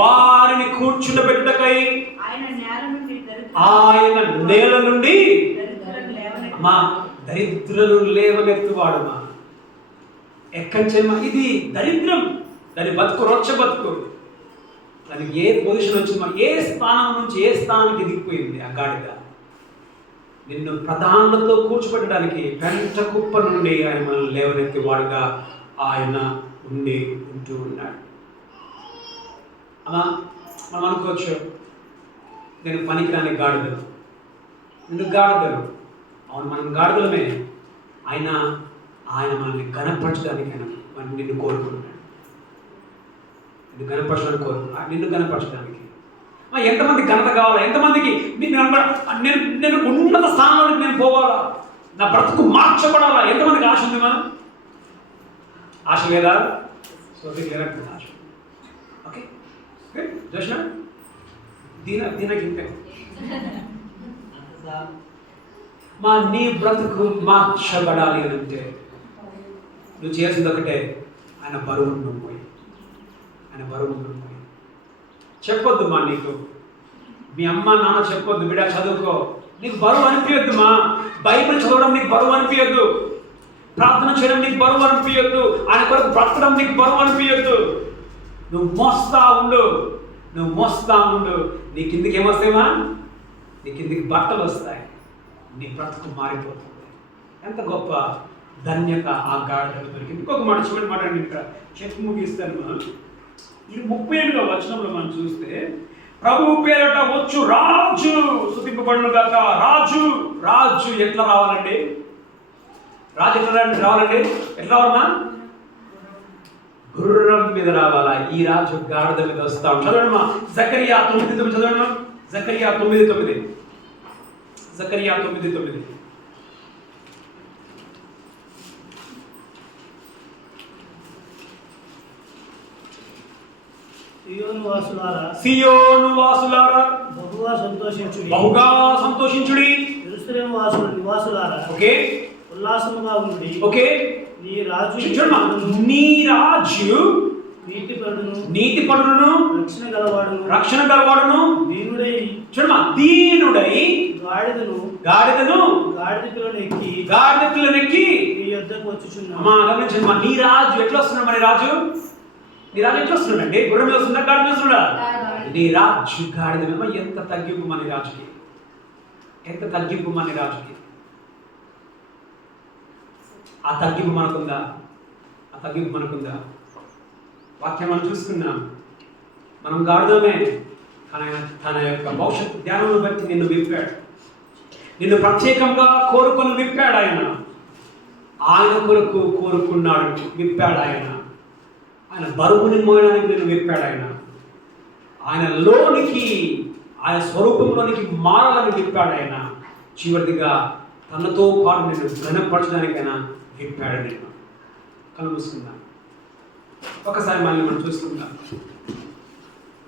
వారిని కూర్చుండబెట్టకై ఆయన నేల నుండి మా దరిద్రులు లేవనెత్తువాడుమా. ఎక్కడి చేయమా? ఇది దరిద్రం, దాని బతుకు రొచ్చ బతుకు. దానికి ఏ పొజిషన్ వచ్చిందో, ఏ స్థానం నుంచి ఏ స్థానానికి దిగిపోయింది ఆ గాడిద. నిన్ను ప్రధానులతో కూర్చోబెట్టడానికి పెంట కుప్ప నుండి ఆయన మనల్ని లేవనెత్తి వాడుగా ఆయన ఉంటూ ఉన్నాడు. అలా మనం అనుకోవచ్చు, నేను పనికిరాని గాడిదలు, నిన్ను గాడిదలు. అవును, మనం గాడిదలమే. ఆయన మనల్ని గణపరచడానికి ఆయన నిన్ను కోరుకుంటున్నాడు. నిన్ను గణపరచడానికి. ఎంతమంది ఘనత కావాలా? ఎంతమందికి నేను ఉన్నత స్థానంలోకి నేను పోవాలా, నా బ్రతుకు మార్చబడాలా? ఎంతమందికి ఆశ ఉంది? మనం ఆశ లేదా? సోఫీకి లేనట్టు ఆశ. ఓకే, జోష్న దీనికి ఇంతే. నీ బ్రతుకు మార్చబడాలి అని అంటే నువ్వు చేసింది ఒకటే, ఆయన బరువు పోయి చెప్పొద్దు మా, నీకు మీ అమ్మ నాన్న చెప్పొద్దు, బిడ్డ చదువుకో, నీకు బరువు అనిపించద్దు మా. బైబిల్ చదవడం నీకు బరువు అనిపించద్దు. ప్రార్థన చేయడం నీకు బరువు అనిపించొద్దు. ఆయన కొరకు బ్రతకడం నీకు బరువు అనిపించొద్దు. నువ్వు మోస్తా ఉండు. నీ కిందికి ఏమొస్తాయమా? నీ కిందికి బట్టలు వస్తాయి. నీ బ్రతుకు మారిపోతుంది. ఎంత గొప్ప ధన్యత ఆ గాడిదకు దొరికింది. ఇంకొక మాట చివరి మాట ఇక్కడ చెప్పి ముగిస్తాను. ఇది 38వ వచనంలో మనం చూస్తే, ప్రభు పేరట వచ్చు రాజు స్తుతింపబడును గాక. రాజు ఎట్లా రావాలండి? రాజు ఎట్లా రావాలండి? ఎట్లా రావాలన్నా? గుర్రం మీద రావాలా? ఈ రాజు గాడిద మీద వస్తాం. చదవడమా జకరియా 9:9 చదవడమా. జకరియా 9:9. జకరియా 9:9. సియోను వాసులారా బహుగా సంతోషించుడి. యెరూషలేము నివాసులారా ఓకే, ఉల్లాసముగా ఉండి. ఓకే, నీ రాజు నీతిపరుడును రక్షణ గలవాడును దీనుడై గాడిదను గాడిద పిల్లనెక్కి నీ యొద్దకు వచ్చుచున్నాడు. అమ్మా గమనించమ్మా, నీ రాజు ఎట్లా వస్తున్నాడు? నీ రాజు ఎట్లా వస్తున్నాడండి? గుర్రం మీద వస్తున్నాడు, గాడిద మీద వస్తున్నాడా? నీ రాజు గాడిద మీద. ఎంత తగ్గింపు మన రాజుకి! ఎంత తగ్గింపు మన రాజుకి! ఆ తగ్గింపు మనకుందా? వాక్యం మనం చూసుకున్నాం. మనం గాడిదమే, కానీ తన యొక్క భవిష్యత్తు ధ్యానం బట్టి నిన్ను విప్పాడు. నిన్ను ప్రత్యేకంగా కోరుకొని విప్పాడు. ఆయన కొరకు కోరుకున్నాడు, విప్పాడు. ఆయన బరువుని మోయడానికి నిన్ను విప్పాడు. ఆయన లోనికి, ఆయన స్వరూపంలోనికి మారాలని విప్పాడు. చివరిగా తనతో పాటు నిన్ను ఘనపరచడానికైనా విప్పాడు. నేను కళ్ళు మూసుకుందాం. ఒకసారి మళ్ళీ మనం చూసుకుందాం.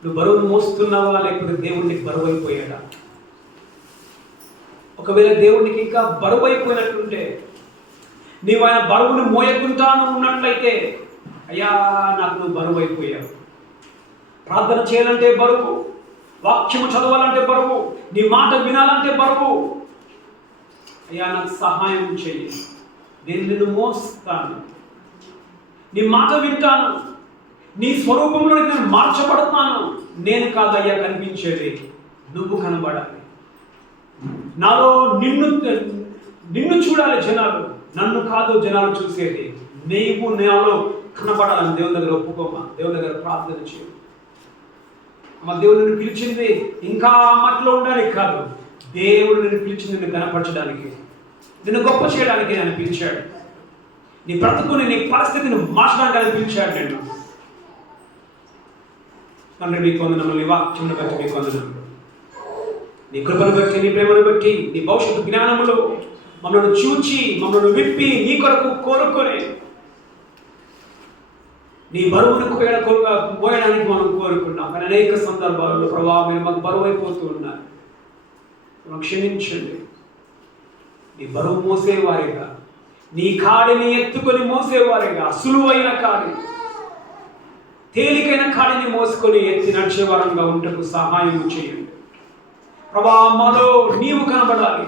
నువ్వు బరువును మోస్తున్నావా, లేకపోతే దేవుడికి బరువు అయిపోయాడా? ఒకవేళ దేవుడికి ఇంకా బరువు అయిపోయినట్టుంటే, నీవు ఆయన బరువును మోయకుండా ఉన్నట్లయితే, అయ్యా నాకు నువ్వు బరువు అయిపోయావు. ప్రార్థన చేయాలంటే బరువు, వాక్యము చదవాలంటే బరువు, నీ మాట వినాలంటే బరువు. అయ్యా నాకు సహాయం చెయ్యి, నేను నిన్ను మోస్తాను, నీ మాట వింటాను, నీ స్వరూపంలో నేను మార్చబడతాను. నేను కాదయ్యా కనిపించేది, నువ్వు కనబడాలి. నాలో నిన్ను చూడాలి జనాలు, నన్ను కాదు జనాలు చూసేది. నీవు నాలో కనబడాలని దేవుని దగ్గర ఒప్పుకోమా, దేవుని దగ్గర ప్రార్థన చేయ. మా దేవుడు నిన్ను పిలిచింది ఇంకా మట్లో ఉండడానికి కాదు, దేవుడు నిన్ను పిలిచింది నిన్ను కనపరచడానికి, నిన్ను గొప్ప చేయడానికి ఆయన పిలిచాడు. నీ బ్రతుకుని, నీ పరిస్థితిని మార్చడానికి ఆయన పిలిచాడు. నేను తండ్రి మీకు వందనములు, నీ వాక్యమును బట్టి మీకు వందనములు, నీ కృపను బట్టి, నీ ప్రేమను బట్టి, నీ భవిష్యత్తు జ్ఞానములు మమ్మల్ని చూచి, మమ్మల్ని విప్పి, నీ కొరకు కోరుకొని, నీ బరువును పోయడానికి మనం కోరుకున్నాం. కానీ అనేక సందర్భాలలో ప్రభావ మీరు మాకు బరువు అయిపోతూ ఉన్నారు. క్షమించండి. నీ బరువు మోసేవారిగా, నీ కాడిని ఎత్తుకొని మోసేవారిగా, సులువైన కాడి, తేలికైన కాడిని మోసుకొని ఎత్తి నడిచే వారంగా ఉంటకు సహాయం చేయండి. ప్రభావ మాలో నీవు కనబడాలి,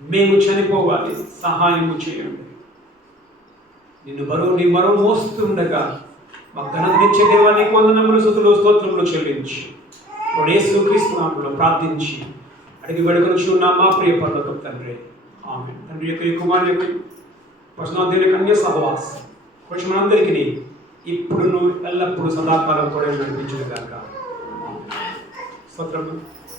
మేము చనిపోవాలి, సహాయము చేయండి. నీ బరువు మోస్తుండగా మా ఘనతనిచ్చే దేవా నీకు వందనములు, స్తుతులు, స్తోత్రములు చెల్లించి యేసుక్రీస్తు నామములో ప్రార్థించి అడిగి వేడుకొనుచున్నాం మా ప్రియ పరలోక తండ్రి. ఆమేన్. తండ్రి యొక్క కుమారుని యొక్క పరిశుద్ధాత్మ కన్య సహవాసం కొంచెం మనందరికీ ఇప్పుడు ఎల్లప్పుడూ సదాకాలం కూడా నడిపించుగాక. స్తోత్రము.